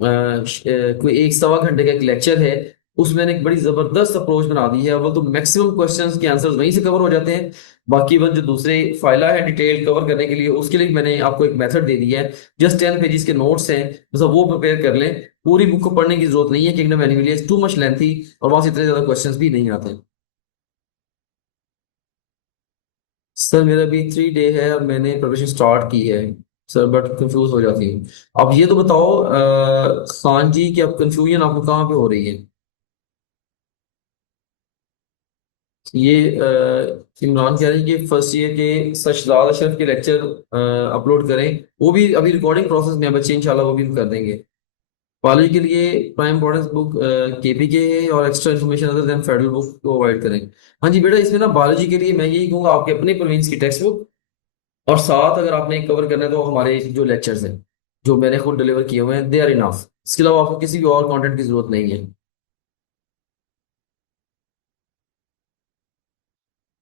एक सवा घंटे का एक लेक्चर है, उसमें मैंने एक बड़ी जबरदस्त अप्रोच बना दी है। अव्वल तो मैक्सिमम क्वेश्चंस के आंसर्स वहीं से कवर हो जाते हैं, बाकी बस जो दूसरे फाइला है डिटेल कवर करने के लिए उसके लिए मैंने आपको एक मेथड दे दिया है। जस्ट 10 पेजेस के नोट्स हैं, बस आप वो प्रिपेयर कर लें। पूरी बुक को पढ़ने की जरूरत नहीं है, kingdom animalia is too much lengthy और वहां से इतने ज्यादा क्वेश्चंस भी नहीं आते। सर मेरा अभी 3 डे है और मैंने प्रिपरेशन स्टार्ट की है सर, बट कंफ्यूज हो जाती हूँ। अब ये तो बताओ खान जी कि अब कंफ्यूजन आपको कहाँ पे हो रही है। ये इमरान कह रहे हैं कि फर्स्ट ईयर के सशदाद अशरफ के लेक्चर अपलोड करें, वो भी अभी रिकॉर्डिंग प्रोसेस में है बच्चे, इंशाल्लाह वो भी हम कर देंगे। कॉलेज के लिए प्राइम इंपॉर्टेंस बुक केपीके है और extra information other than federal book provide करें। हाँ जी बेटा, इसमें ना बायोलॉजी के लिए मैं यही कहूँगा आपके अपने प्रोविंस की टेक्स्ट बुक, और साथ अगर आपने कवर करना है तो हमारे जो लेक्चर्स हैं जो मैंने खुद डिलीवर किए हुए हैं दे आर इनफ। इसके अलावा आपको किसी भी और कंटेंट की जरूरत नहीं है।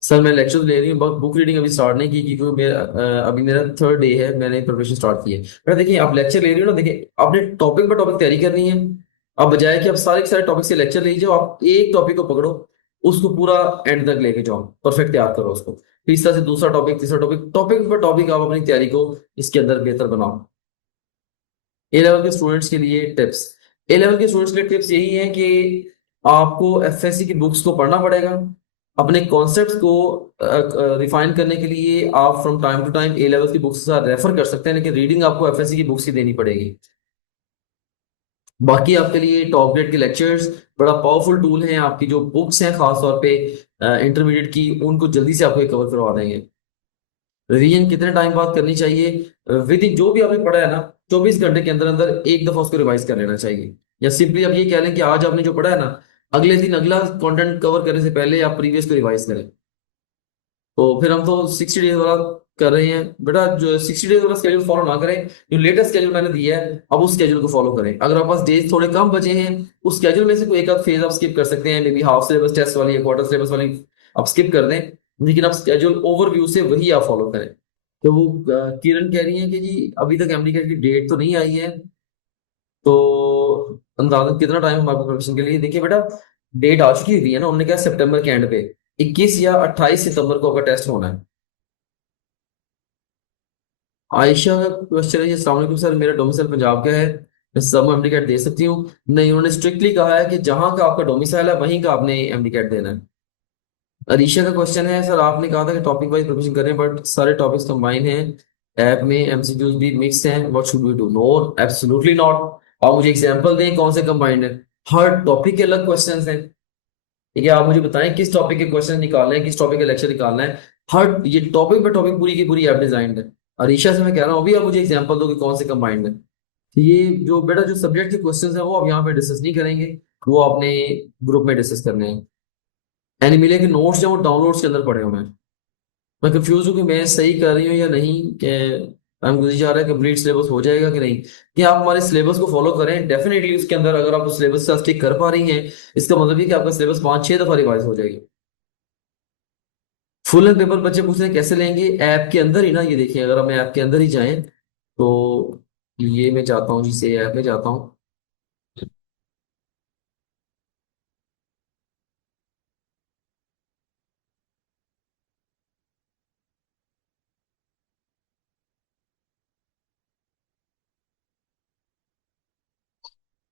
सर मैं लेक्चर ले रही हूँ, बस बुक रीडिंग अभी स्टार्ट नहीं की क्योंकि अभी मेरा 3rd डे है, मैंने प्रिपरेशन स्टार्ट की है। बेटा देखिए, आप लेक्चर ले रही हो ना, देखिए आपने टॉपिक बाय टॉपिक तैयारी करनी है। अब बजाय कि आप सारे के सारे टॉपिक से लेक्चर ले जाओ, आप एक टॉपिक को पकड़ो, उसको पूरा एंड तक लेके जाओ, परफेक्ट तैयार करो उसको, फिर इस तरह से दूसरा टॉपिक तीसरा टॉपिक, टॉपिक पर टॉपिक आप अपनी तैयारी को इसके अंदर बेहतर बनाओ। ए लेवल के स्टूडेंट्स के लिए टिप्स, ए लेवल के स्टूडेंट्स के लिए टिप्स यही है कि आपको एफएससी की बुक्स को पढ़ना पड़ेगा। अपने कॉन्सेप्ट्स को रिफाइन करने के लिए आप from time to time A level की बुक्स का रेफर कर सकते हैं, लेकिन रीडिंग आपको एफएससी की बुक्स ही देनी पड़ेगी। बाकी आपके लिए टॉप ग्रेड के लेक्चर्स बड़ा पावरफुल टूल है, आपकी जो बुक्स हैं खासतौर पे इंटरमीडिएट की, उनको जल्दी से आपको कवर करवा देंगे। रिवीजन कितने टाइम बाद करनी चाहिए, विद इन जो भी आपने पढ़ा है ना 24 घंटे के अंदर अंदर एक दफा उसको रिवाइज कर लेना चाहिए। या सिंपली आप ये कह लें कि आज आपने जो पढ़ा है ना, अगले दिन अगला कंटेंट कवर करने से पहले आप प्रीवियस को रिवाइज करें। तो फिर हम तो 60 डेज वाला कर रहे हैं बेटा, जो 60 डेज वाला स्केड्यूल फॉलो ना करें, जो लेटेस्ट स्केड्यूल मैंने दिया है अब उस स्केड्यूल को फॉलो करें। अगर आपके पास डेज थोड़े कम बचे हैं, उस स्केड्यूल में से कोई एक आध फेज आप स्किप कर सकते हैं, maybe half syllabus test वाली या क्वार्टर सिलेबस वाली आप स्किप कर दें, लेकिन आप स्केड्यूल ओवरव्यू से वही आप फॉलो करें। तो वो किरण कह रही है कि जी अभी तक एमडी कैट की डेट तो नहीं आई है, तो अंदाजन कितना टाइम हमारे प्रिपरेशन के लिए। देखिए बेटा, डेट आ चुकी हुई है ना, उन्होंने कहा सितंबर के एंड पे 21 या 28 सितंबर को आपका टेस्ट होना है। आयशा का क्वेश्चन है जी, अस्सलाम वालेकुम सर, मेरा डोमिसाइल पंजाब का है, मैं सब एमडी कैट दे सकती हूँ? नहीं, उन्होंने स्ट्रिक्टली कहा है कि जहां का आपका डोमिसाइल है वहीं का आपने एमडी कैट देना है। अरीशा का क्वेश्चन है, सर आपने कहा था कि टॉपिक वाइज प्रिपरेशन करें बट सारे टॉपिक्स कंबाइन हैं, ऐप में एमसीक्यूज भी मिक्स हैं, what should we do? No, absolutely not. आप मुझे एग्जांपल दें कौन से कंबाइंड है। हर टॉपिक के अलग क्वेश्चंस हैं, ठीक है? आप मुझे बताएं किस टॉपिक के क्वेश्चन निकालने हैं, किस टॉपिक का लेक्चर निकालना है। हर ये टॉपिक पे टॉपिक पूरी की पूरी ऐप डिजाइंड है। अरीशा से मैं कह रहा हूँ अभी आप मुझे एग्जांपल दो कि कौन से कंबाइंड है। तो ये जो बेटा जो सब्जेक्ट के क्वेश्चंस हैं वो आप यहाँ पे डिस्कस नहीं करेंगे, वो अपने ग्रुप में डिस्कस करने हैं। एनिमिले के नोट्स जो डाउनलोड्स के अंदर पड़े हुए हैं, मैं कंफ्यूज हूँ कि मैं सही कर रही हूँ या नहीं, कि टाइम गुजर जा रहा है, कंप्लीट सिलेबस हो जाएगा कि नहीं। कि आप हमारे सिलेबस को फॉलो करें, डेफिनेटली उसके अंदर अगर आप उस सिलेबस से स्टिक कर पा रही हैं, इसका मतलब है कि आपका सिलेबस 5-6 दफा रिवाइज हो जाएगी। फुल एंड पेपर बच्चे पूछ रहे हैं कैसे लेंगे, ऐप के अंदर ही ना, ये देखिए अगर हम ऐप के अंदर ही जाएं तो ये मैं जाता हूँ जिसे ऐप में जाता हूँ,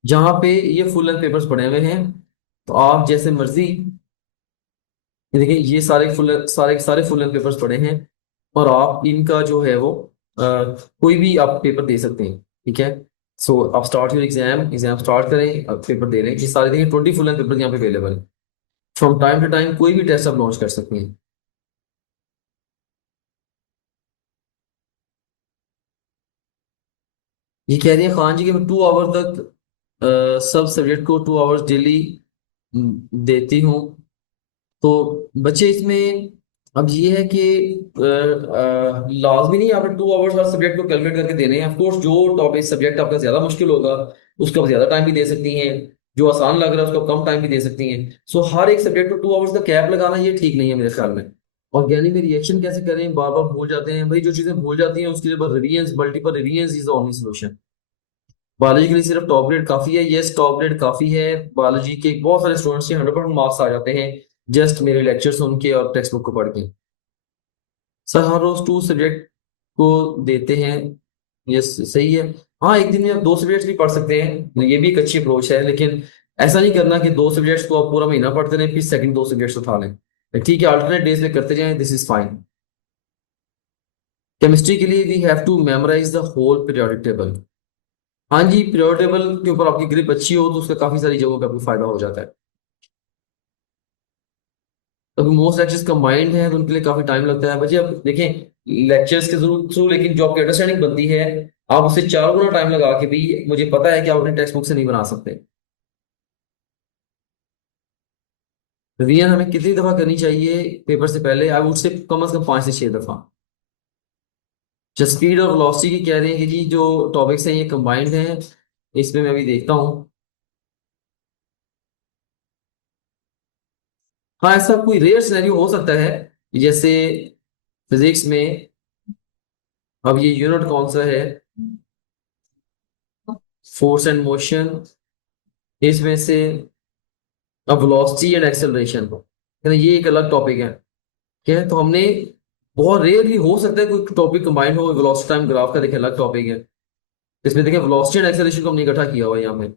जहाँ पे ये फुल एंड पेपर्स पड़े हुए हैं, तो आप जैसे मर्जी, ये देखिए ये सारे फुल सारे सारे फुल एंड पेपर्स पड़े हैं, और आप इनका जो है वो कोई भी आप पेपर दे सकते हैं, ठीक है। सो आप start your exam, exam start करें, आप पेपर दे रहे हैं, ये सारे देखिए 20 फुल एंड पेपर यहाँ पे अवेलेबल है। फ्रॉम टाइम टू टाइम कोई भी टेस्ट आप लॉन्च कर सकते हैं। ये कह रही है खान जी कि मैं 2 आवर तक सब सब्जेक्ट को 2 आवर्स डेली देती हूँ। तो बच्चे इसमें अब ये है कि लाजमी नहीं आपने 2 आवर्स हर सब्जेक्ट को कैलकुलेट करके देने हैं। ऑफकोर्स जो टॉपिक सब्जेक्ट आपका ज्यादा मुश्किल होगा उसको आप ज्यादा टाइम भी दे सकती हैं, जो आसान लग रहा है उसको आप कम टाइम भी दे सकती हैं। सो हर एक सब्जेक्ट को 2 आवर्स का कैप लगाना ये ठीक नहीं है मेरे ख्याल में। और ज्ञानी में रिएक्शन कैसे करें, बार बार भूल जाते हैं भाई, जो चीजें भूल जाती हैं उसके लिए बस revision, multiple revision is the only solution. Biology के लिए सिर्फ टॉप ग्रेड काफी है, यस टॉप ग्रेड काफी है। बायोलॉजी के बहुत सारे स्टूडेंट्स के 100% मार्क्स आ जाते हैं जस्ट मेरे लेक्चर सुन के और टेक्स्ट बुक को पढ़ के। सर हर रोज 2 सब्जेक्ट को देते हैं, यस सही है। हाँ एक दिन में आप 2 सब्जेक्ट्स भी पढ़ सकते हैं, ये भी एक अच्छी अप्रोच है, लेकिन ऐसा नहीं करना कि 2 सब्जेक्ट्स को आप पूरा महीना पढ़ते रहें फिर सेकंड 2 सब्जेक्ट्स उठा लें। ठीक है, अल्टरनेट डेज पे करते जाएं, दिस इज फाइन। केमिस्ट्री के लिए we have to memorise the whole periodic table. हाँ जी, पीरियोडिक टेबल के ऊपर आपकी ग्रिप अच्छी हो तो उसका काफी सारी जगहों पे आपको फायदा हो जाता है। अभी मोस्ट लेक्चर्स कंबाइंड हैं तो उनके लिए काफी टाइम लगता है बच्चे। अब देखें लेक्चर्स के जरूर थ्रू, लेकिन जो आपकी अंडरस्टैंडिंग बनती है आप उससे 4 गुना टाइम लगा के भी, मुझे पता है कि आप अपने टेक्स्ट बुक से नहीं बना सकते। रिवीजन हमें कितनी दफा करनी चाहिए पेपर से पहले? आई वुड से कम से कम 5 से 6 दफा। जस्ट स्पीड और वेलोसिटी की कह रहे हैं कि जी जो टॉपिक्स हैं ये कंबाइंड हैं, इसमें मैं अभी देखता हूँ। हाँ ऐसा कोई रेयर सिनेरियो हो सकता है, जैसे फिजिक्स में, अब ये यूनिट कौन सा है, फोर्स एंड मोशन, इसमें से अब वेलोसिटी एंड एक्सेलरेशन, ये एक अलग टॉपिक है। क्या है तो हमने, बहुत रेयरली हो सकता है कोई टॉपिक कंबाइंड हो, वेलोसिटी टाइम ग्राफ का देखिए अलग टॉपिक है, इसमें देखिए वेलोसिटी एंड एक्सेलरेशन को हमने इकट्ठा किया हुआ है यहाँ पे।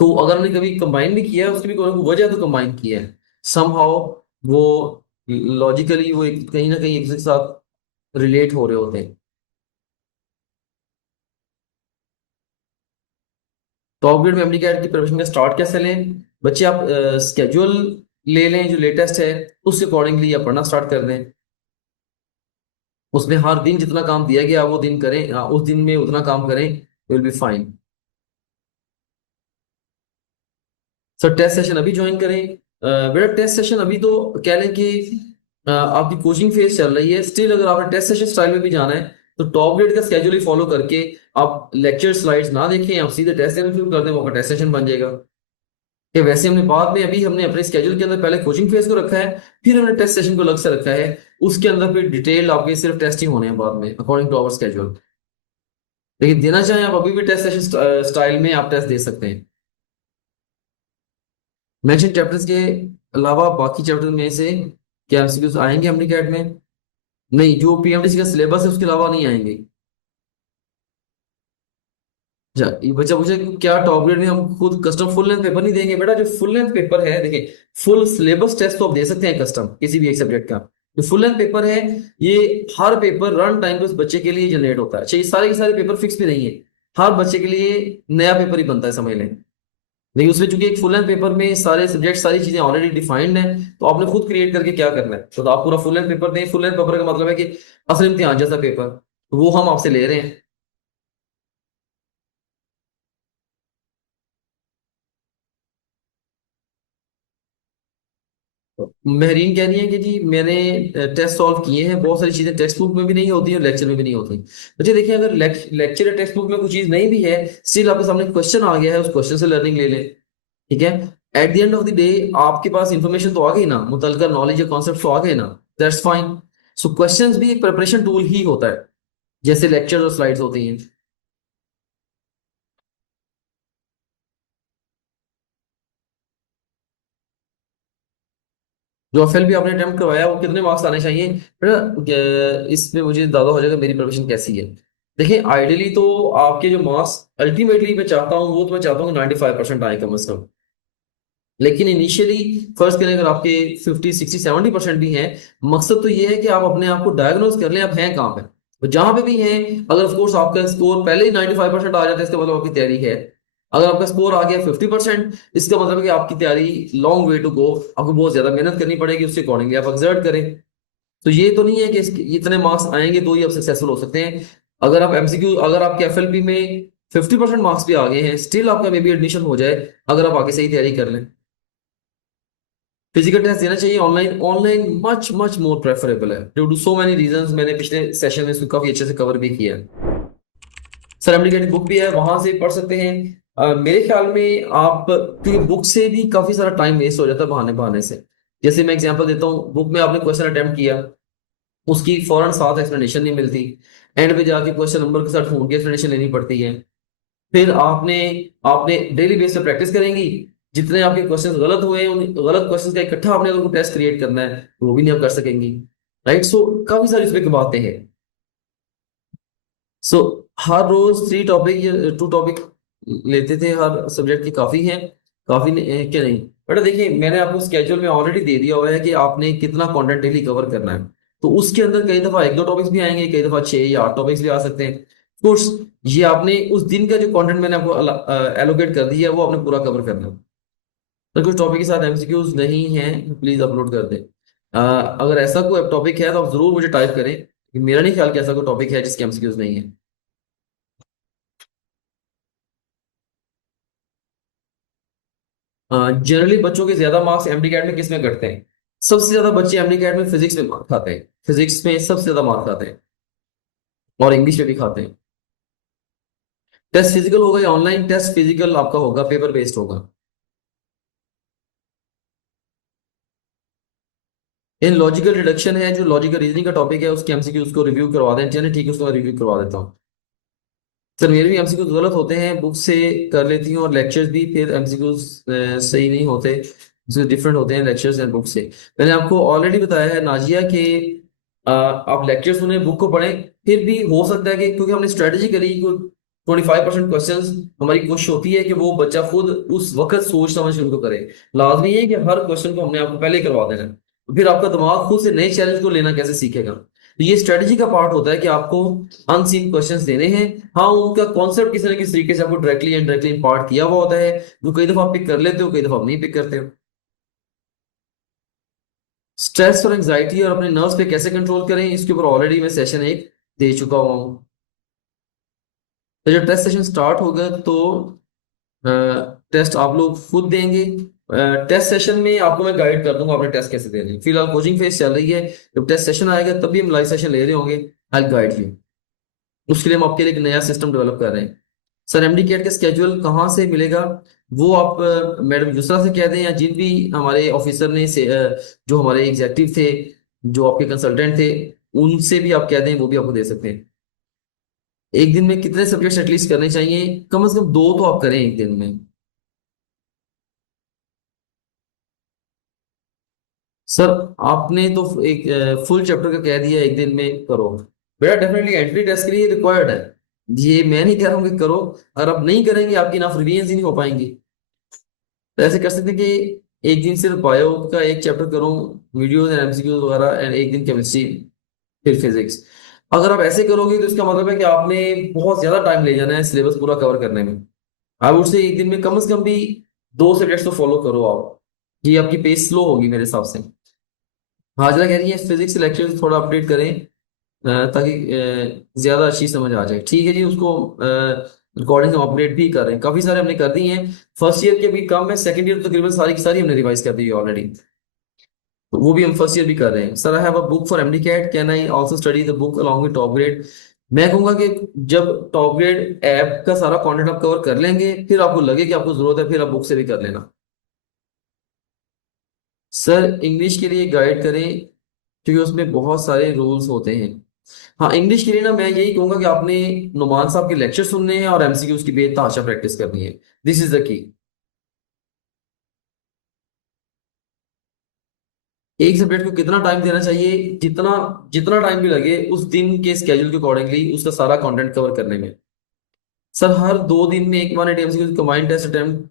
तो अगर हमने कभी कंबाइन भी किया है उसकी भी कोई ना कोई वजह तो कंबाइन किया है समहाउ, वो लॉजिकली वो कहीं ना कहीं एक दूसरे के साथ रिलेट हो रहे होते हैं। तो अपग्रेड मेमोरी कार्ड की प्रिपरेशन का स्टार्ट कैसे लें? बच्चे आप स्केड्यूल ले लें जो लेटेस्ट है, उसके अकॉर्डिंगली आप पढ़ना स्टार्ट कर दें। उसमें हर दिन जितना काम दिया गया वो दिन करें, उस दिन में उतना काम करें, will be fine. Sir test session अभी ज्वाइन करें? बेटा टेस्ट सेशन अभी तो कह लें कि आपकी कोचिंग फेज चल रही है, स्टिल अगर आपने टेस्ट सेशन स्टाइल में भी जाना है तो टॉप ग्रेड का स्केड्यूल ही फॉलो करके आप लेक्चर स्लाइड्स ना देखें, आप सीधे टेस्ट देना शुरू कर दें, वो आपका टेस्ट सेशन बन जाएगा। कि वैसे हमने बाद में अभी हमने अपने स्केड्यूल के अंदर पहले कोचिंग फेज को रखा है, फिर हमने टेस्ट सेशन को अलग से रखा है, उसके अंदर फिर डिटेल आपके सिर्फ टेस्ट ही होने हैं बाद में अकॉर्डिंग टू आवर स्केड्यूल। लेकिन देना चाहें आप अभी भी टेस्ट सेशन स्टाइल में आप टेस्ट दे सकते हैं। मेंशन चैप्टर्स के अलावा बाकी चैप्टर में से क्या एमसीक्यूज आएंगे हमने कैट में? नहीं, जो पीएमडीसी का सिलेबस है उसके अलावा नहीं आएंगे। ये बच्चा पूछे कि क्या टॉप ग्रेड में हम खुद कस्टम फुल लेंथ पेपर नहीं देंगे? बेटा जो फुल लेंथ पेपर है देखिए, फुल सिलेबस टेस्ट तो आप दे सकते हैं कस्टम किसी भी एक सब्जेक्ट का। जो फुल लेंथ पेपर है ये हर पेपर रन टाइम पे उस बच्चे के लिए जनरेट होता है। अच्छा ये सारे के सारे पेपर फिक्स भी नहीं है, हर बच्चे के लिए नया पेपर ही बनता है समझ लें। लेकिन उसमें चूंकि एक फुल लेंथ पेपर में सारे सब्जेक्ट सारी चीजें ऑलरेडी डिफाइंड है, तो आपने खुद क्रिएट करके क्या करना है, तो आप पूरा फुल लेंथ पेपर दें। फुल लेंथ पेपर का मतलब है कि असल इम्तिहान जैसा पेपर, वो हम आपसे ले रहे हैं। महरीन कह रही है कि जी मैंने टेस्ट सॉल्व किए हैं, बहुत सारी चीजें टेक्स्ट बुक में भी नहीं होती और लेक्चर में भी नहीं होती। बच्चे देखिए अगर लेक्चर या टेक्स्ट बुक में कोई चीज नहीं भी है, स्टिल आपके सामने क्वेश्चन आ गया है, उस क्वेश्चन से लर्निंग ले लें, ठीक है। At the end of the day आपके पास इंफॉर्मेशन तो आ गई ना, मुतलका नॉलेज या कॉन्सेप्ट तो आ गए ना, दैट्स फाइन। सो क्वेश्चंस भी एक प्रिपरेशन टूल ही होता है, जैसे लेक्चर और स्लाइड्स होती हैं। जो एफएल भी आपने अटेम्प्ट करवाया वो कितने मार्क्स आने चाहिए बेटा? इसमें मुझे ज्यादा हो जाएगा मेरी प्रिपरेशन कैसी है। देखिए आइडियली तो आपके जो मार्क्स अल्टीमेटली मैं चाहता हूँ, वो तो मैं चाहता हूँ 95% आए कम से कम। लेकिन इनिशियली फर्स्ट करें, अगर आपके 50 60 70% भी हैं, मकसद तो ये है कि आप अपने आप को डायग्नोज कर लें आप हैं कहाँ पे। तो जहां पे भी हैं, अगर ऑफ कोर्स आपका स्कोर पहले ही 95% आ जाता है, इसका मतलब आपकी तैयारी है। अगर आपका स्कोर आ गया 50%, इसका मतलब है कि आपकी तैयारी लॉन्ग वे टू गो, आपको बहुत ज्यादा मेहनत करनी पड़ेगी, उसके अकॉर्डिंगली आप एक्सर्ट करें। तो ये तो नहीं है कि इतने मार्क्स आएंगे तो ही आप सक्सेसफुल हो सकते हैं। अगर आप एमसीक्यू, अगर आपके एफएलपी में 50% मार्क्स भी आ गए हैं, स्टिल आपका मे बी एडमिशन हो जाए, अगर आप आगे सही तैयारी कर लें। फिजिकल टेस्ट देना चाहिए online, online much much more preferable है due to so many reasons. मैंने पिछले सेशन में इसको काफी अच्छे से कवर भी किया है। सर एमडी बुक भी है, वहां से पढ़ सकते हैं। मेरे ख्याल में आप, क्योंकि बुक से भी काफी सारा टाइम वेस्ट हो जाता है बहाने बहाने से। जैसे मैं एग्जांपल देता हूँ, बुक में आपने क्वेश्चन अटेम्प्ट किया, उसकी फौरन साथ एक्सप्लेनेशन नहीं मिलती, एंड पे जाके क्वेश्चन नंबर के साथ ढूंढ के एक्सप्लेनेशन लेनी पड़ती है। फिर आपने आपने डेली बेस पे प्रैक्टिस करेंगी, जितने आपके क्वेश्चंस गलत हुए हैं उन गलत क्वेश्चंस का इकट्ठा आपने अगर टेस्ट क्रिएट करना है तो वो भी नहीं आप कर सकेंगी। राइट, सो काफी सारी इसमें की बातें हैं। सो हर रोज 3 टॉपिक या 2 टॉपिक लेते थे, हर सब्जेक्ट की काफी हैं। काफी नहीं, क्या नहीं। बट देखिए, मैंने आपको स्केड्यूल में ऑलरेडी दे दिया हुआ है कि आपने कितना कंटेंट डेली कवर करना है। तो उसके अंदर कई दफा 1 2 टॉपिक्स भी आएंगे, कई दफा 6 या 8 टॉपिक्स भी आ सकते हैं। कोर्स, ये आपने उस दिन का जो कंटेंट मैंने आपको एलोकेट कर दिया है वो आपने पूरा कवर करना है। तो कुछ टॉपिक के साथ एमसीक्यूज नहीं है, प्लीज अपलोड कर दें। अगर ऐसा कोई टॉपिक है तो आप जरूर मुझे टाइप करें, कि मेरा नहीं ख्याल कि ऐसा कोई टॉपिक है जिसके एमसीक्यूज नहीं है। जनरली बच्चों के ज्यादा मार्क्स एमडी कैट में किस में कटते हैं? सबसे ज्यादा बच्चे एमडी कैट में फिजिक्स में मार्क्स खाते हैं, फिजिक्स में सबसे ज्यादा मार्क्स खाते हैं, और इंग्लिश में भी खाते हैं। टेस्ट फिजिकल होगा या ऑनलाइन टेस्ट? फिजिकल आपका होगा, पेपर बेस्ड होगा। इन लॉजिकल डिडक्शन है, जो लॉजिकल रीजनिंग का टॉपिक है, उसके एमसीक्यू उसको रिव्यू करवा दें। चलिए ठीक है, उसको रिव्यू करवा देता हूँ। सर मेरे भी एमसीक्यूज गलत होते हैं, बुक से कर लेती हूँ, और लेक्चर्स भी फिर एमसीक्यूज सही नहीं होते, डिफरेंट होते हैं लेक्चर्स एंड बुक से। मैंने आपको ऑलरेडी बताया है नाजिया कि आप लेक्चर सुने, बुक को पढ़ें। फिर भी हो सकता है कि क्योंकि हमने स्ट्रेटेजी करी, 25% क्वेश्चंस हमारी कोशिश होती है कि वो बच्चा खुद उस वक्त सोच समझ के उनको करे। लाजमी है कि हर क्वेश्चन को हमने आपको पहले ही करवा देना है, तो फिर आपका दिमाग खुद से नए चैलेंज को लेना कैसे सीखेगा। तो ये स्ट्रेटेजी का पार्ट होता है कि आपको अनसीन क्वेश्चंस देने हैं। हाँ, उनका कॉन्सेप्ट किसी न किसी तरीके से आपको डायरेक्टली एंड डायरेक्टली इम्पार्ट किया हुआ होता है, जो कई दफा आप पिक कर लेते हो, कई दफा आप नहीं पिक करते हो। स्ट्रेस और एंजाइटी और अपने नर्व्स पे कैसे कंट्रोल करें, इसके ऊपर ऑलरेडी मैं सेशन एक दे चुका हुआ हूँ। तो जब टेस्ट सेशन स्टार्ट होगा तो टेस्ट आप लोग खुद देंगे। टेस्ट सेशन में आपको मैं गाइड कर दूंगा आपने टेस्ट कैसे देने हैं। फिलहाल कोचिंग फेज चल रही है, जब टेस्ट सेशन आएगा तभी हम लाइव सेशन ले रहे होंगे। आई गाइड यू। उसके लिए हम आपके लिए एक नया सिस्टम डेवलप कर रहे हैं। सर एमडी कैट का स्केड्यूल कहाँ से मिलेगा? वो आप मैडम युसरा से कह दें, या जिन भी हमारे ऑफिसर ने जो हमारे एग्जेक्टिव थे, जो आपके कंसल्टेंट थे, उनसे भी आप कह दें, वो भी आपको दे सकते हैं। एक दिन में कितने सब्जेक्ट्स एटलीस्ट करने चाहिए? कम से कम 2 तो आप करें एक दिन में। सर आपने तो एक फुल चैप्टर का कह दिया एक दिन में करो। बेटा डेफिनेटली एंट्री टेस्ट के लिए रिक्वायर्ड है, ये मैं नहीं कह रहा हूँ कि करो। अगर आप नहीं करेंगे, आपकी ना रिवीजन ही नहीं हो पाएंगी। तो ऐसे कर सकते हैं कि एक दिन सिर्फ बायो का एक चैप्टर करूँ, वीडियोज एंड एमसीक्यूज वगैरह, एंड एक दिन केमिस्ट्री, फिर फिजिक्स। अगर आप ऐसे करोगे तो इसका मतलब है कि आपने बहुत ज्यादा टाइम ले जाना है सिलेबस पूरा कवर करने में। आई वुड से एक दिन में कम से कम भी 2 सब्जेक्ट्स तो फॉलो करो आप, ये आपकी पेस स्लो होगी मेरे हिसाब से। हाजरा कह रही है फिजिक्स लेक्चर थोड़ा अपडेट करें, ताकि ज्यादा अच्छी समझ आ जाए। ठीक है जी, उसको रिकॉर्डिंग हम अपडेट भी कर रहे हैं, काफी सारे हमने कर दी हैं। फर्स्ट ईयर के भी कम है, सेकंड ईयर तो तकरीबन सारी की सारी हमने रिवाइज कर दी है ऑलरेडी। तो वो भी हम फर्स्ट ईयर भी कर रहे हैं। Sir I have a book for MD cat, can I also study the book along with top grade? मैं कहूंगा कि जब टॉप ग्रेड ऐप का सारा कंटेंट आप कवर कर लेंगे, फिर आपको लगे कि आपको जरूरत है, फिर आप बुक से भी कर लेना। सर इंग्लिश के लिए गाइड करें, क्योंकि उसमें बहुत सारे रूल्स होते हैं। हाँ, इंग्लिश के लिए ना मैं यही कहूंगा कि आपने नुमान साहब के लेक्चर सुनने हैं और एमसीक्यूज की बेतहाशा प्रैक्टिस करनी है। This is the key. एक सब्जेक्ट को कितना टाइम देना चाहिए? जितना जितना टाइम भी लगे उस दिन के स्केड्यूल के अकॉर्डिंगली उसका सारा कंटेंट कवर करने में। सर हर 2 दिन में एक बार एमसीक्यू कंबाइंड टेस्ट अटेम्प्ट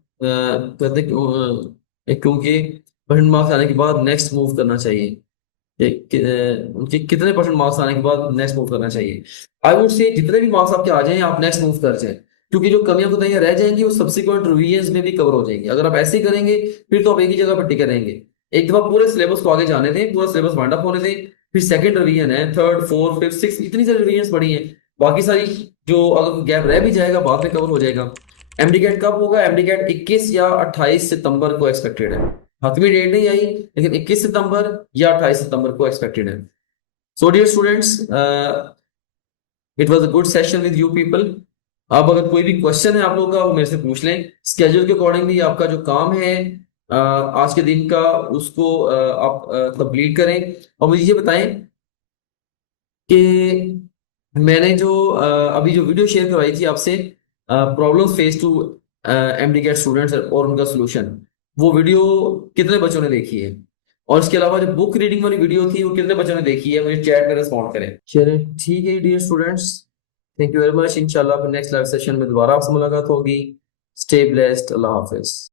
करते क्योंकि परसेंट मार्क्स आने के बाद नेक्स्ट मूव करना चाहिए। उनके कितने परसेंट मार्क्स आने के बाद नेक्स्ट मूव करना चाहिए। आई वुड से जितने भी मार्क्स आपके आ जाएं आप नेक्स्ट मूव कर जाएं, क्योंकि जो कमियां कुताहियां रह जाएंगी वो सब्सिक्वेंट रिवीजन में भी कवर हो जाएंगी। अगर आप ऐसे ही करेंगे फिर तो आप एक ही जगह पर टिके रहेंगे। एक दफा पूरे सिलेबस को आगे जाने दें, पूरा सिलेबस वाइंड अप होने दें, फिर सेकंड रिवीजन है, थर्ड फोर्थ फिफ्थ सिक्स, इतनी सारी रिवीजन पड़ी हैं। बाकी सारी जो अगर गैप रह भी जाएगा बाद में कवर हो जाएगा। एमडी कैट कब होगा? एमडी कैट 21 या 28 सितंबर को एक्सपेक्टेड है। हतमी डेट नहीं आई, लेकिन 21 सितंबर या 28 सितंबर को एक्सपेक्टेड है। So dear students, it was a good session with you people. अब अगर कोई भी क्वेश्चन है आप लोगों का वो मेरे से पूछ लें। स्केड्यूल के अकॉर्डिंगली आपका जो काम है आज के दिन का, उसको आप कंप्लीट करें और मुझे ये बताएं कि मैंने जो अभी जो वीडियो शेयर करवाई थी आपसे, problems face to MDCAT students और उनका सोल्यूशन, वो वीडियो कितने बच्चों ने देखी है? और इसके अलावा जो बुक रीडिंग वाली वीडियो थी वो कितने बच्चों ने देखी है? मुझे चैट में रिस्पॉन्ड करें। चलिए ठीक है dear students, thank you very much. इंशाल्लाह नेक्स्ट लाइव सेशन में दोबारा आपसे मुलाकात होगी। स्टे ब्लेस्ड, अल्लाह हाफिज।